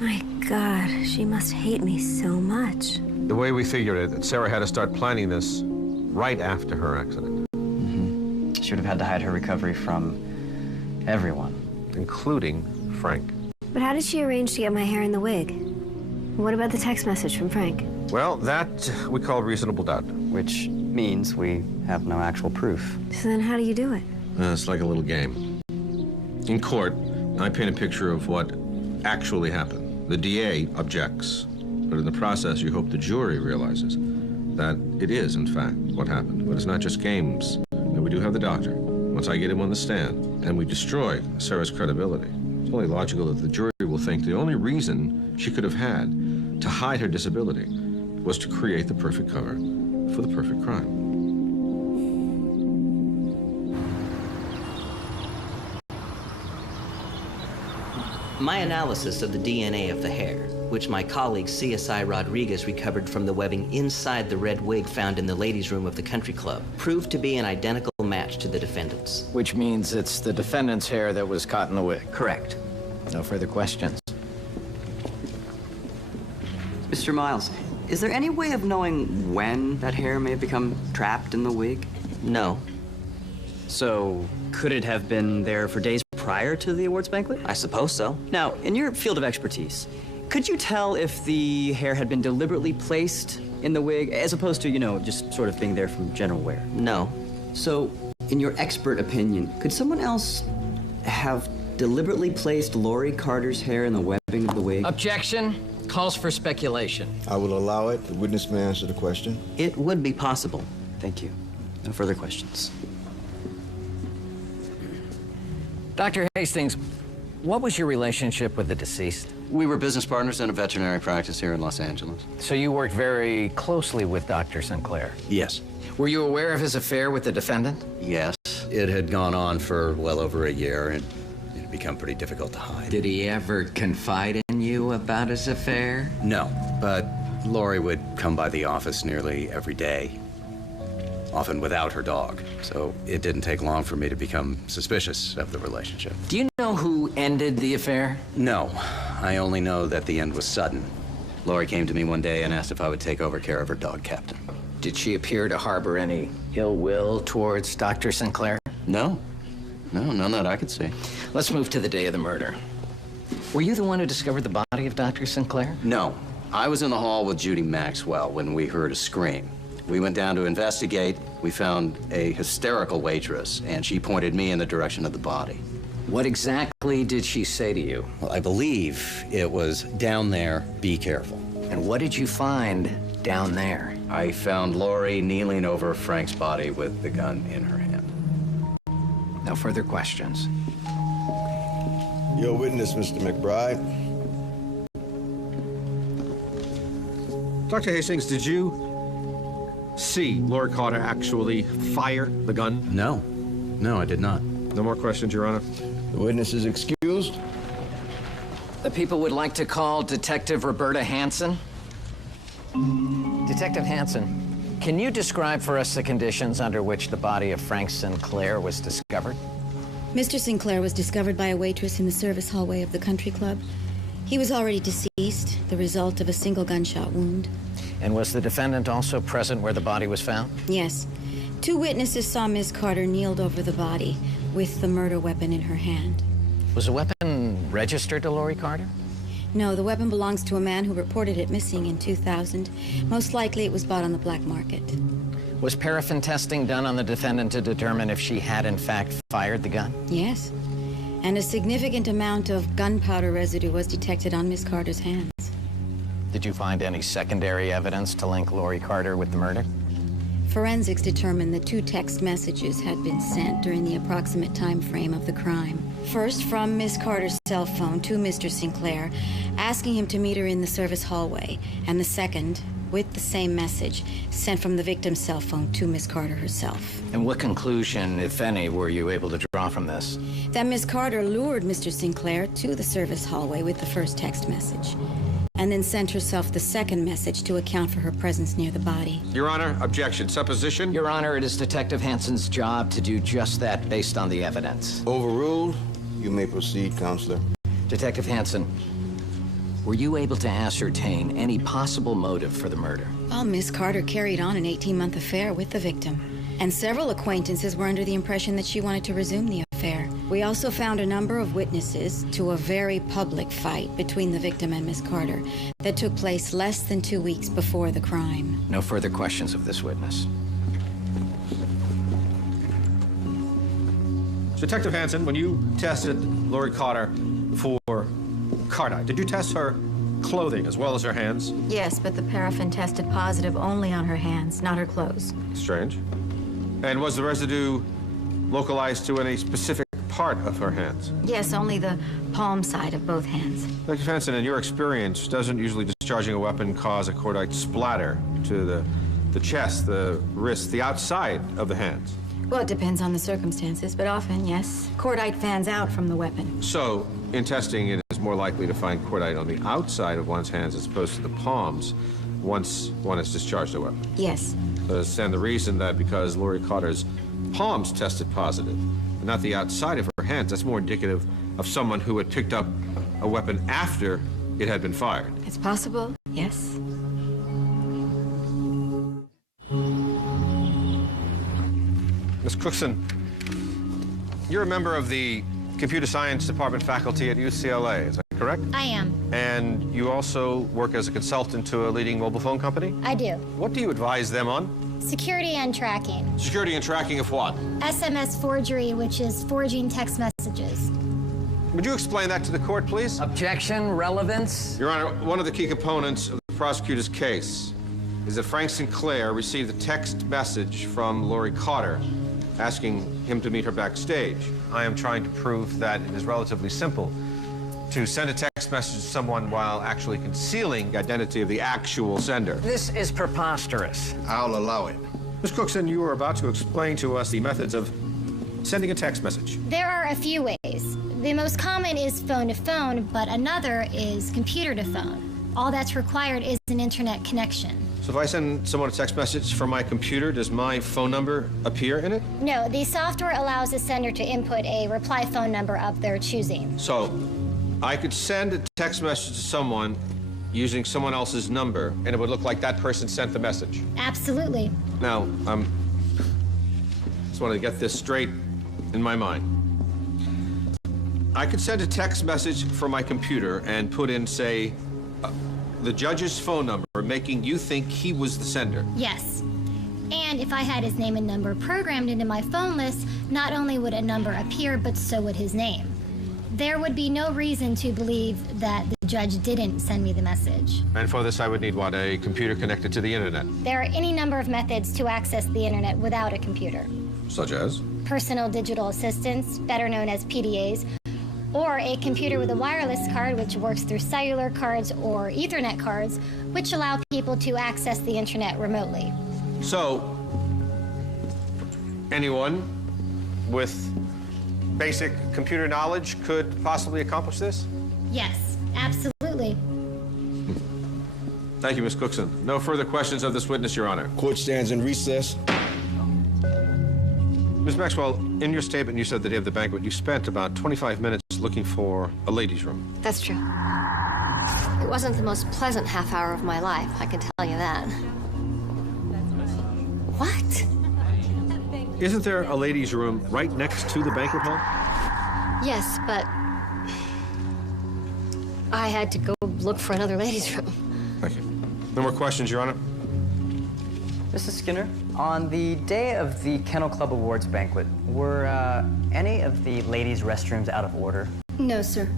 My God, she must hate me so much. The way we figured it, Sarah had to start planning this right after her accident. Mm-hmm. She would have had to hide her recovery from everyone. Including Frank. But how did she arrange to get my hair in the wig? What about the text message from Frank? Well, that we call reasonable doubt. Which means we have no actual proof. So then how do you do it? It's like a little game. In court, I paint a picture of what actually happened. The DA objects, but in the process, you hope the jury realizes that it is, in fact, what happened. But it's not just games. And we do have the doctor. Once I get him on the stand, and we destroy Sarah's credibility, it's only logical that the jury will think the only reason she could have had to hide her disability was to create the perfect cover for the perfect crime. My analysis of the DNA of the hair, which my colleague CSI Rodriguez recovered from the webbing inside the red wig found in the ladies' room of the country club, proved to be an identical match to the defendant's. Which means it's the defendant's hair that was caught in the wig. Correct. No further questions. Mr. Mr. Miles, is there any way of knowing when that hair may have become trapped in the wig? No. So, could it have been there for days prior to the awards banquet? I suppose so. Now, in your field of expertise, could you tell if the hair had been deliberately placed in the wig, as opposed to, just sort of being there from general wear? No. So, in your expert opinion, could someone else have deliberately placed Lori Carter's hair in the webbing of the wig? Objection. Calls for speculation. I will allow it. The witness may answer the question. It would be possible. Thank you. No further questions. Dr. Hastings, what was your relationship with the deceased? We were business partners in a veterinary practice here in Los Angeles. So you worked very closely with Dr. Sinclair? Yes. Were you aware of his affair with the defendant? Yes. It had gone on for well over a year, and it had become pretty difficult to hide. Did he ever confide in you about his affair? No, but Lori would come by the office nearly every day, often without her dog. So it didn't take long for me to become suspicious of the relationship. Do you know who ended the affair? No, I only know that the end was sudden. Lori came to me one day and asked if I would take over care of her dog, Captain. Did she appear to harbor any ill will towards Dr. Sinclair? No. No, none that I could see. Let's move to the day of the murder. Were you the one who discovered the body of Dr. Sinclair? No. I was in the hall with Judy Maxwell when we heard a scream. We went down to investigate. We found a hysterical waitress, and she pointed me in the direction of the body. What exactly did she say to you? Well, I believe it was, "Down there, be careful." And what did you find down there? I found Lori kneeling over Frank's body with the gun in her hand. No further questions. Your witness, Mr. McBride. Dr. Hastings, did you see Lori Carter actually fire the gun? No. No, I did not. No more questions, Your Honor. The witness is excused. The people would like to call Detective Roberta Hanson. Detective Hanson, can you describe for us the conditions under which the body of Frank Sinclair was discovered? Mr. Sinclair was discovered by a waitress in the service hallway of the country club. He was already deceased, the result of a single gunshot wound. And was the defendant also present where the body was found? Yes. 2 witnesses saw Miss Carter kneeled over the body with the murder weapon in her hand. Was the weapon registered to Lori Carter? No, the weapon belongs to a man who reported it missing in 2000. Most likely it was bought on the black market. Was paraffin testing done on the defendant to determine if she had in fact fired the gun? Yes. And a significant amount of gunpowder residue was detected on Miss Carter's hands. Did you find any secondary evidence to link Lori Carter with the murder? Forensics determined that 2 text messages had been sent during the approximate time frame of the crime. First, from Miss Carter's cell phone to Mr. Sinclair, asking him to meet her in the service hallway, and the second, with the same message, sent from the victim's cell phone to Miss Carter herself. And what conclusion, if any, were you able to draw from this? That Miss Carter lured Mr. Sinclair to the service hallway with the first text message, and then sent herself the second message to account for her presence near the body. Your Honor, objection. Supposition? Your Honor, it is Detective Hanson's job to do just that based on the evidence. Overruled. You may proceed, Counselor. Detective Hanson, were you able to ascertain any possible motive for the murder? Well, Miss Carter carried on an 18-month affair with the victim, and several acquaintances were under the impression that she wanted to resume the affair. We also found a number of witnesses to a very public fight between the victim and Miss Carter that took place less than 2 weeks before the crime. No further questions of this witness. Detective Hanson, when you tested Lori Carter for cardite, did you test her clothing as well as her hands? Yes, but the paraffin tested positive only on her hands, not her clothes. Strange. And was the residue localized to any specific part of her hands? Yes, only the palm side of both hands. Dr. Hanson, in your experience, doesn't usually discharging a weapon cause a cordite splatter to the chest, the wrist, the outside of the hands? Well, it depends on the circumstances, but often, yes. Cordite fans out from the weapon. So, in testing, it is more likely to find cordite on the outside of one's hands as opposed to the palms once one has discharged a weapon? Yes. So, stand the reason that because Lori Carter's palms tested positive, and not the outside of her hands, that's more indicative of someone who had picked up a weapon after it had been fired. It's possible. Yes? Miss Cookson, you're a member of the Computer Science Department faculty at UCLA, is that correct? I am. And you also work as a consultant to a leading mobile phone company? I do. What do you advise them on? Security and tracking. Security and tracking of what? SMS forgery, which is forging text messages. Would you explain that to the court, please? Objection, relevance. Your Honor, one of the key components of the prosecutor's case is that Frank Sinclair received a text message from Lori Carter asking him to meet her backstage. I am trying to prove that it is relatively simple to send a text message to someone while actually concealing the identity of the actual sender. This is preposterous. I'll allow it. Ms. Cookson, you were about to explain to us the methods of sending a text message. There are a few ways. The most common is phone to phone, but another is computer to phone. All that's required is an internet connection. So if I send someone a text message from my computer, does my phone number appear in it? No, the software allows the sender to input a reply phone number of their choosing. So I could send a text message to someone using someone else's number, and it would look like that person sent the message. Absolutely. Now, just wanted to get this straight in my mind. I could send a text message from my computer and put in, say, the judge's phone number, making you think he was the sender. Yes. And if I had his name and number programmed into my phone list, not only would a number appear, but so would his name. There would be no reason to believe that the judge didn't send me the message. And for this, I would need, what, a computer connected to the internet? There are any number of methods to access the internet without a computer. Such as? Personal digital assistants, better known as PDAs, or a computer with a wireless card, which works through cellular cards or Ethernet cards, which allow people to access the internet remotely. So, anyone with basic computer knowledge could possibly accomplish this? Yes, absolutely. Thank you, Ms. Cookson. No further questions of this witness, Your Honor. Court stands in recess. Ms. Maxwell, in your statement, you said the day of the banquet, you spent about 25 minutes looking for a ladies' room. That's true. It wasn't the most pleasant half hour of my life, I can tell you that. What? Isn't there a ladies' room right next to the banquet hall? Yes, but I had to go look for another ladies' room. Thank you. No more questions, Your Honor? Mrs. Skinner, on the day of the Kennel Club Awards banquet, were any of the ladies' restrooms out of order? No, sir.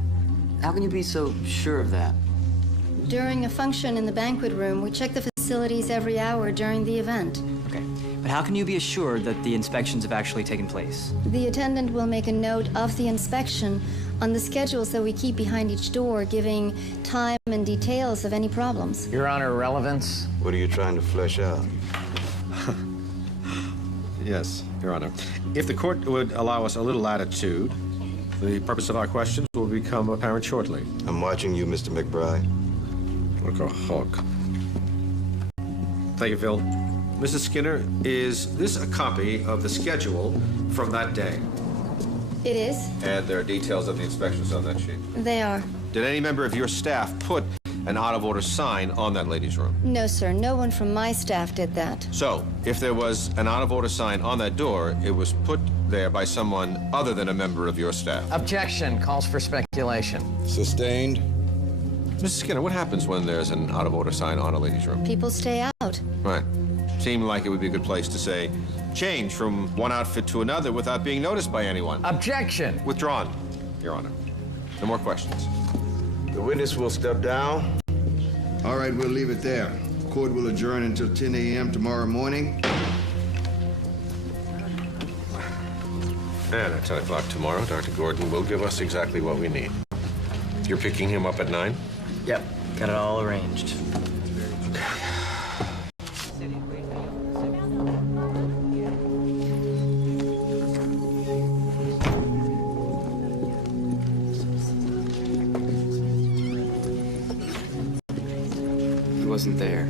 How can you be so sure of that? During a function in the banquet room, we check the facilities every hour during the event. Okay, but how can you be assured that the inspections have actually taken place? The attendant will make a note of the inspection on the schedules that we keep behind each door, giving time and details of any problems. Your Honor, relevance? What are you trying to flesh out? Yes, Your Honor. If the court would allow us a little latitude, the purpose of our questions will become apparent shortly. I'm watching you, Mr. McBride. Like a hawk. Thank you, Phil. Mrs. Skinner, is this a copy of the schedule from that day? It is. And there are details of the inspections on that sheet. They are. Did any member of your staff put an out-of-order sign on that ladies' room? No, sir. No one from my staff did that. So, if there was an out-of-order sign on that door, it was put there by someone other than a member of your staff. Objection. Calls for speculation. Sustained. Mrs. Skinner, what happens when there's an out-of-order sign on a ladies' room? People stay out. Right. Seemed like it would be a good place to say, change from one outfit to another without being noticed by anyone. Objection. Withdrawn, Your Honor. No more questions. The witness will step down. All right, we'll leave it there. Court will adjourn until 10 a.m. tomorrow morning. And at 10 o'clock tomorrow, Dr. Gordon will give us exactly what we need. You're picking him up at 9? Yep, got it all arranged. He wasn't there.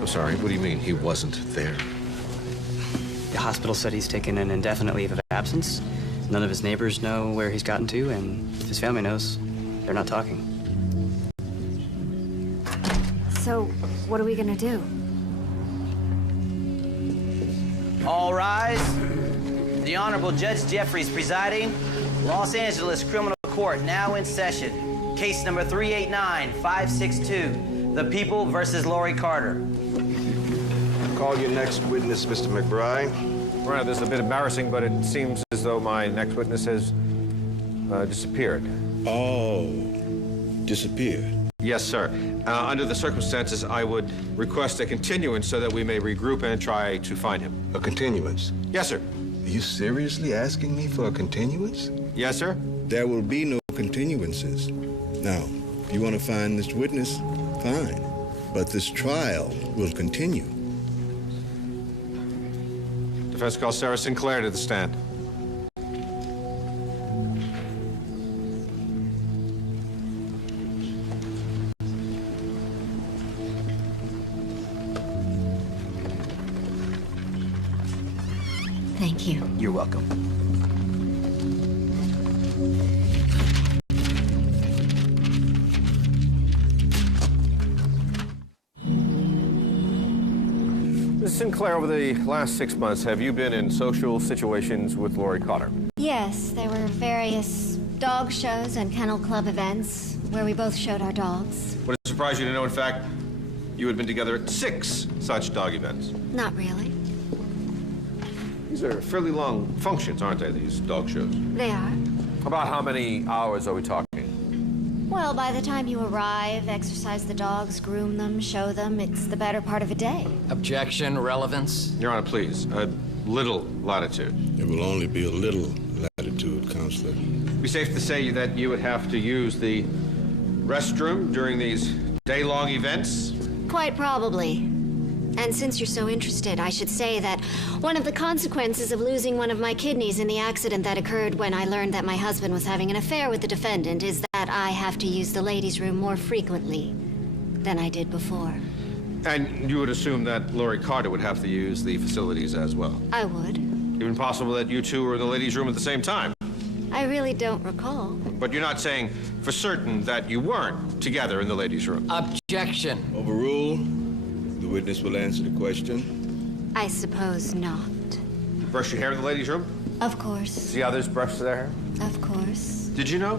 I'm sorry, what do you mean he wasn't there? The hospital said he's taken an indefinite leave of absence. None of his neighbors know where he's gotten to, and if his family knows, they're not talking. So, what are we gonna do? All rise. The Honorable Judge Jeffries presiding. Los Angeles Criminal Court now in session. Case number 389-562. The People versus Lori Carter. Call your next witness, Mr. McBride. Right, this is a bit embarrassing, but it seems as though my next witness has disappeared. Oh, disappeared? Yes, sir. Under the circumstances, I would request a continuance so that we may regroup and try to find him. A continuance? Yes, sir. Are you seriously asking me for a continuance? Yes, sir. There will be no continuances. Now, if you want to find this witness, fine. But this trial will continue. Defense calls Sarah Sinclair to the stand. Thank you. You're welcome. Ms. Sinclair, over the last 6 months, have you been in social situations with Lori Carter? Yes, there were various dog shows and kennel club events where we both showed our dogs. Would it surprise you to know, in fact, you had been together at 6 such dog events? Not really. These are fairly long functions, aren't they, these dog shows? They are. About how many hours are we talking? Well, by the time you arrive, exercise the dogs, groom them, show them, it's the better part of a day. Objection, relevance? Your Honor, please, a little latitude. It will only be a little latitude, Counselor. It'd be safe to say that you would have to use the restroom during these day-long events? Quite probably. And since you're so interested, I should say that one of the consequences of losing one of my kidneys in the accident that occurred when I learned that my husband was having an affair with the defendant is that I have to use the ladies' room more frequently than I did before. And you would assume that Lori Carter would have to use the facilities as well? I would. Even possible that you two were in the ladies' room at the same time? I really don't recall. But you're not saying for certain that you weren't together in the ladies' room? Objection. Overruled. The witness will answer the question. I suppose not. Brush your hair in the ladies' room? Of course. See others brush their hair? Of course. Did you know?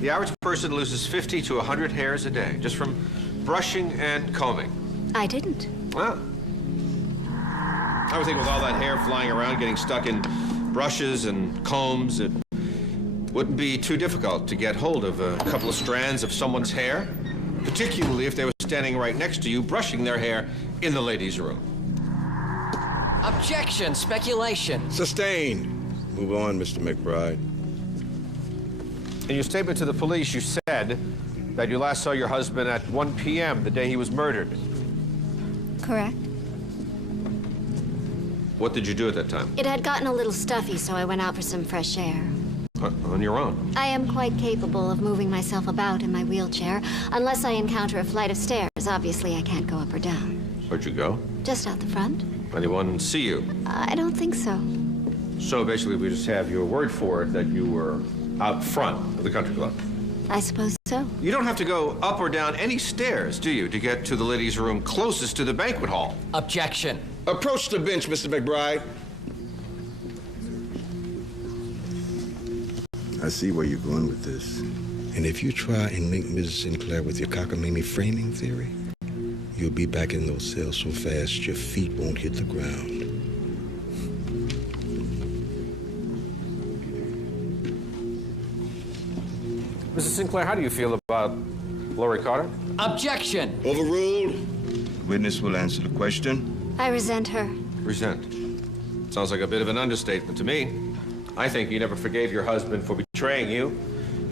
The average person loses 50 to 100 hairs a day, just from brushing and combing. I didn't. Well, I would think with all that hair flying around, getting stuck in brushes and combs, it wouldn't be too difficult to get hold of a couple of strands of someone's hair, particularly if they were standing right next to you, brushing their hair in the ladies' room. Objection, speculation. Sustained. Move on, Mr. McBride. In your statement to the police, you said that you last saw your husband at 1 p.m. the day he was murdered. Correct. What did you do at that time? It had gotten a little stuffy, so I went out for some fresh air. On your own? I am quite capable of moving myself about in my wheelchair, unless I encounter a flight of stairs. Obviously, I can't go up or down. Where'd you go? Just out the front. Anyone see you? I don't think so. So basically, we just have your word for it that you were out front of the country club. I suppose so. You don't have to go up or down any stairs, do you, to get to the ladies' room closest to the banquet hall? Objection. Approach the bench, Mr. McBride. I see where you're going with this. And if you try and link Mrs. Sinclair with your cockamamie framing theory, you'll be back in those cells so fast your feet won't hit the ground. Mrs. Sinclair, how do you feel about Lori Carter? Objection. Overruled. Witness will answer the question. I resent her. Resent. Sounds like a bit of an understatement to me. I think you never forgave your husband for betraying you,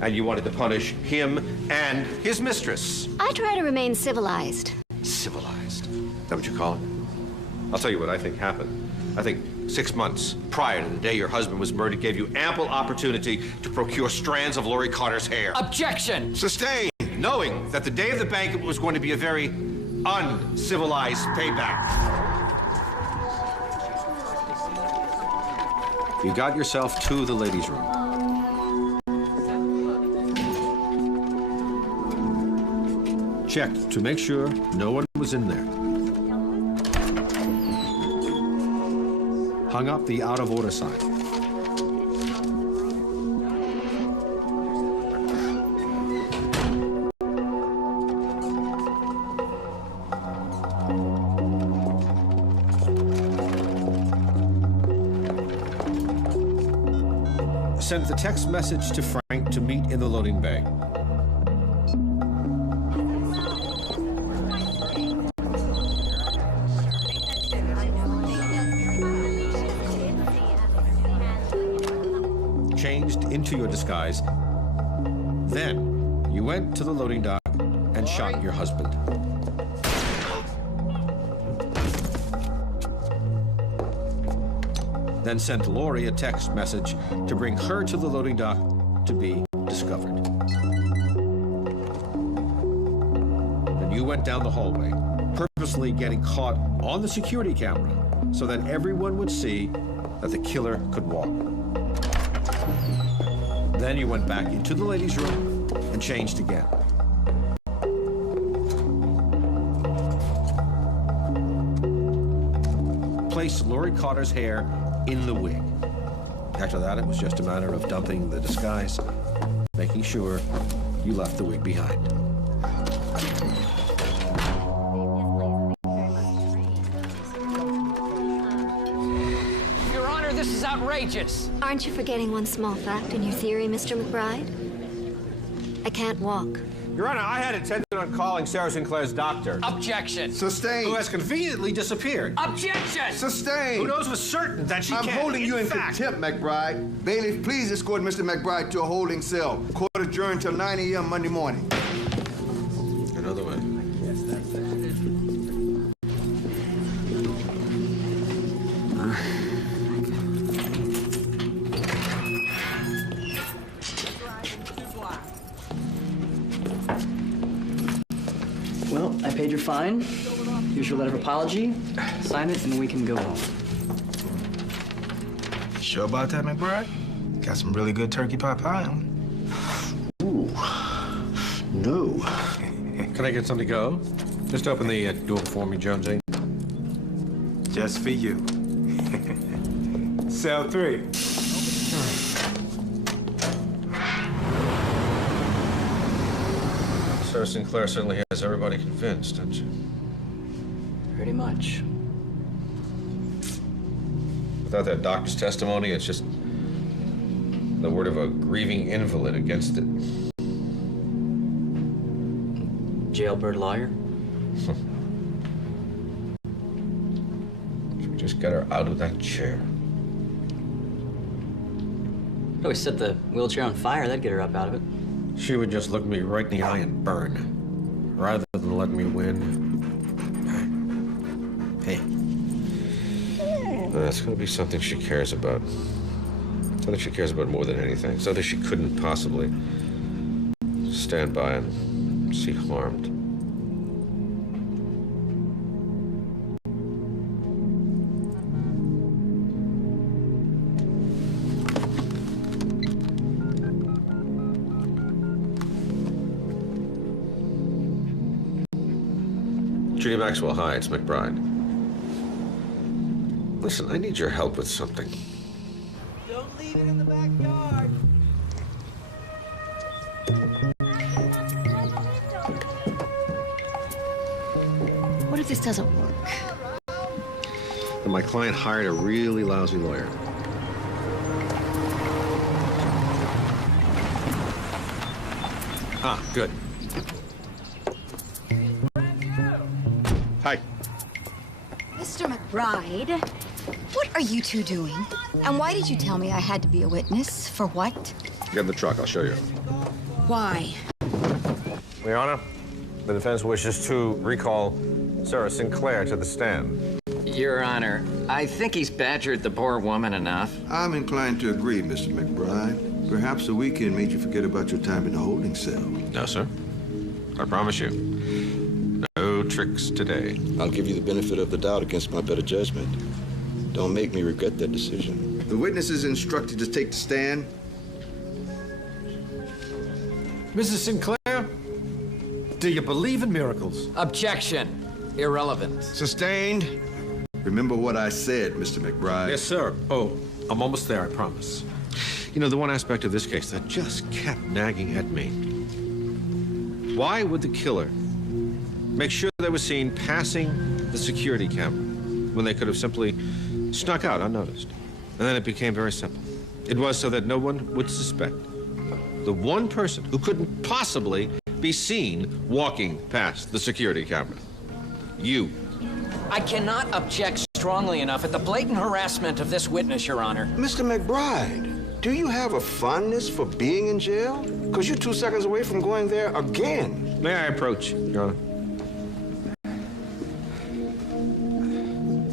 and you wanted to punish him and his mistress. I try to remain civilized. Civilized? Is that what you call it? I'll tell you what I think happened. I think 6 months prior to the day your husband was murdered gave you ample opportunity to procure strands of Lori Carter's hair. Objection! Sustained, knowing that the day of the banquet was going to be a very uncivilized payback. you got yourself to the ladies' room. Checked to make sure no one was in there. Hung up the out-of-order sign. Sent the text message to Frank to meet in the loading bay. Changed into your disguise. Then you went to the loading dock and shot your husband. Then sent Lori a text message to bring her to the loading dock to be discovered. Then you went down the hallway, purposely getting caught on the security camera so that everyone would see that the killer could walk. Then you went back into the ladies' room and changed again. Placed Lori Carter's hair in the wig. After that, it was just a matter of dumping the disguise, making sure you left the wig behind. Your Honor, this is outrageous. Aren't you forgetting one small fact in your theory, Mr. McBride? I can't walk. Your Honor, I had intended on calling Sarah Sinclair's doctor. Objection. Sustained. Who has conveniently disappeared. Objection. Sustained. Who knows for certain that she I'm can't. holding you in fact. contempt, McBride. Bailiff, please escort Mr. McBride to a holding cell. Court adjourned till 9 a.m. Monday morning. Another way. Well, I paid your fine. Here's your letter of apology. Sign it and we can go home. Sure about that, McBride? Got some really good turkey pot pie on. Ooh. No. Can I get something to go? Just open the door for me, Jonesy. Just for you. Cell 3. Sarah Sinclair certainly has everybody convinced, don't you? Pretty much. Without that doctor's testimony, it's just the word of a grieving invalid against it. Jailbird lawyer? Just get her out of that chair. Oh, we set the wheelchair on fire. That'd get her up out of it. She would just look me right in the eye and burn, rather than let me win. Hey. That's going to be something she cares about. Something she cares about more than anything. Something she couldn't possibly stand by and see harmed. Judy Maxwell, hi, it's McBride. Listen, I need your help with something. Don't leave it in the backyard. What if this doesn't work? And my client hired a really lousy lawyer. Ah, good. Hi. Mr. McBride, what are you two doing? And why did you tell me I had to be a witness? For what? Get in the truck, I'll show you. Why? Your Honor, the defense wishes to recall Sarah Sinclair to the stand. Your Honor, I think he's badgered the poor woman enough. I'm inclined to agree, Mr. McBride. Perhaps the weekend made you forget about your time in the holding cell. No, sir. I promise you. No tricks today. I'll give you the benefit of the doubt against my better judgment. Don't make me regret that decision. The witness is instructed to take the stand. Mrs. Sinclair, do you believe in miracles? Objection. Irrelevant. Sustained. Remember what I said, Mr. McBride. Yes, sir. Oh, I'm almost there, I promise. You know, the one aspect of this case that just kept nagging at me. Why would the killer make sure they were seen passing the security camera when they could have simply snuck out unnoticed? And then it became very simple. It was so that no one would suspect the one person who couldn't possibly be seen walking past the security camera. You. I cannot object strongly enough at the blatant harassment of this witness, Your Honor. Mr. McBride, do you have a fondness for being in jail? Because you're 2 seconds away from going there again. May I approach, Your Honor?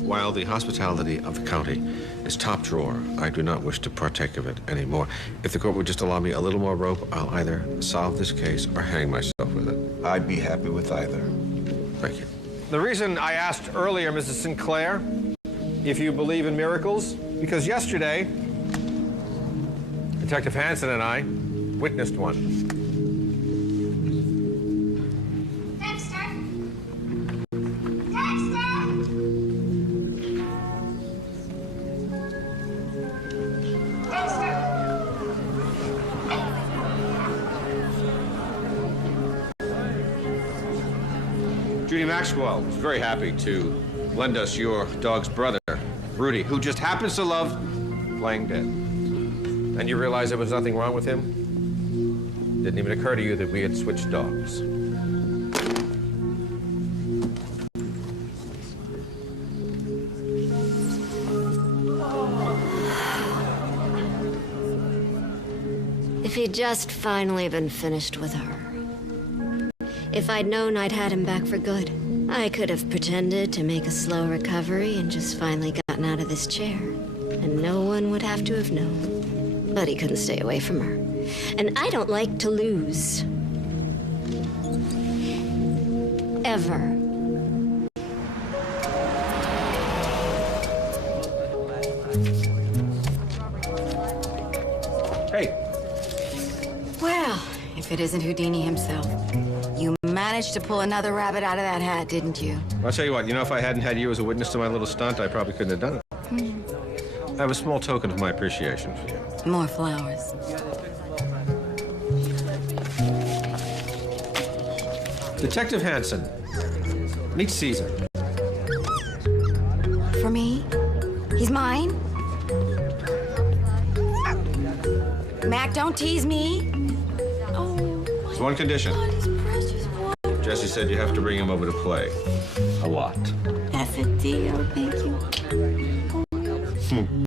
While the hospitality of the county is top drawer, I do not wish to partake of it anymore. If the court would just allow me a little more rope, I'll either solve this case or hang myself with it. I'd be happy with either. Thank you. The reason I asked earlier, Mrs. Sinclair, if you believe in miracles, because yesterday, Detective Hansen and I witnessed one. Judy Maxwell was very happy to lend us your dog's brother, Rudy, who just happens to love playing dead. And you realize there was nothing wrong with him? Didn't even occur to you that we had switched dogs. If he'd just finally been finished with her. If I'd known I'd had him back for good, I could have pretended to make a slow recovery and just finally gotten out of this chair. And no one would have to have known. But he couldn't stay away from her. And I don't like to lose. Ever. Hey. Well, if it isn't Houdini himself. You managed to pull another rabbit out of that hat, didn't you? I'll tell you what, you know, if I hadn't had you as a witness to my little stunt, I probably couldn't have done it. I have a small token of my appreciation for you. More flowers. Detective Hansen, meet Caesar. For me? He's mine? Mac, don't tease me. There's one condition. Jesse said you have to bring him over to play. A lot. That's a deal, thank you.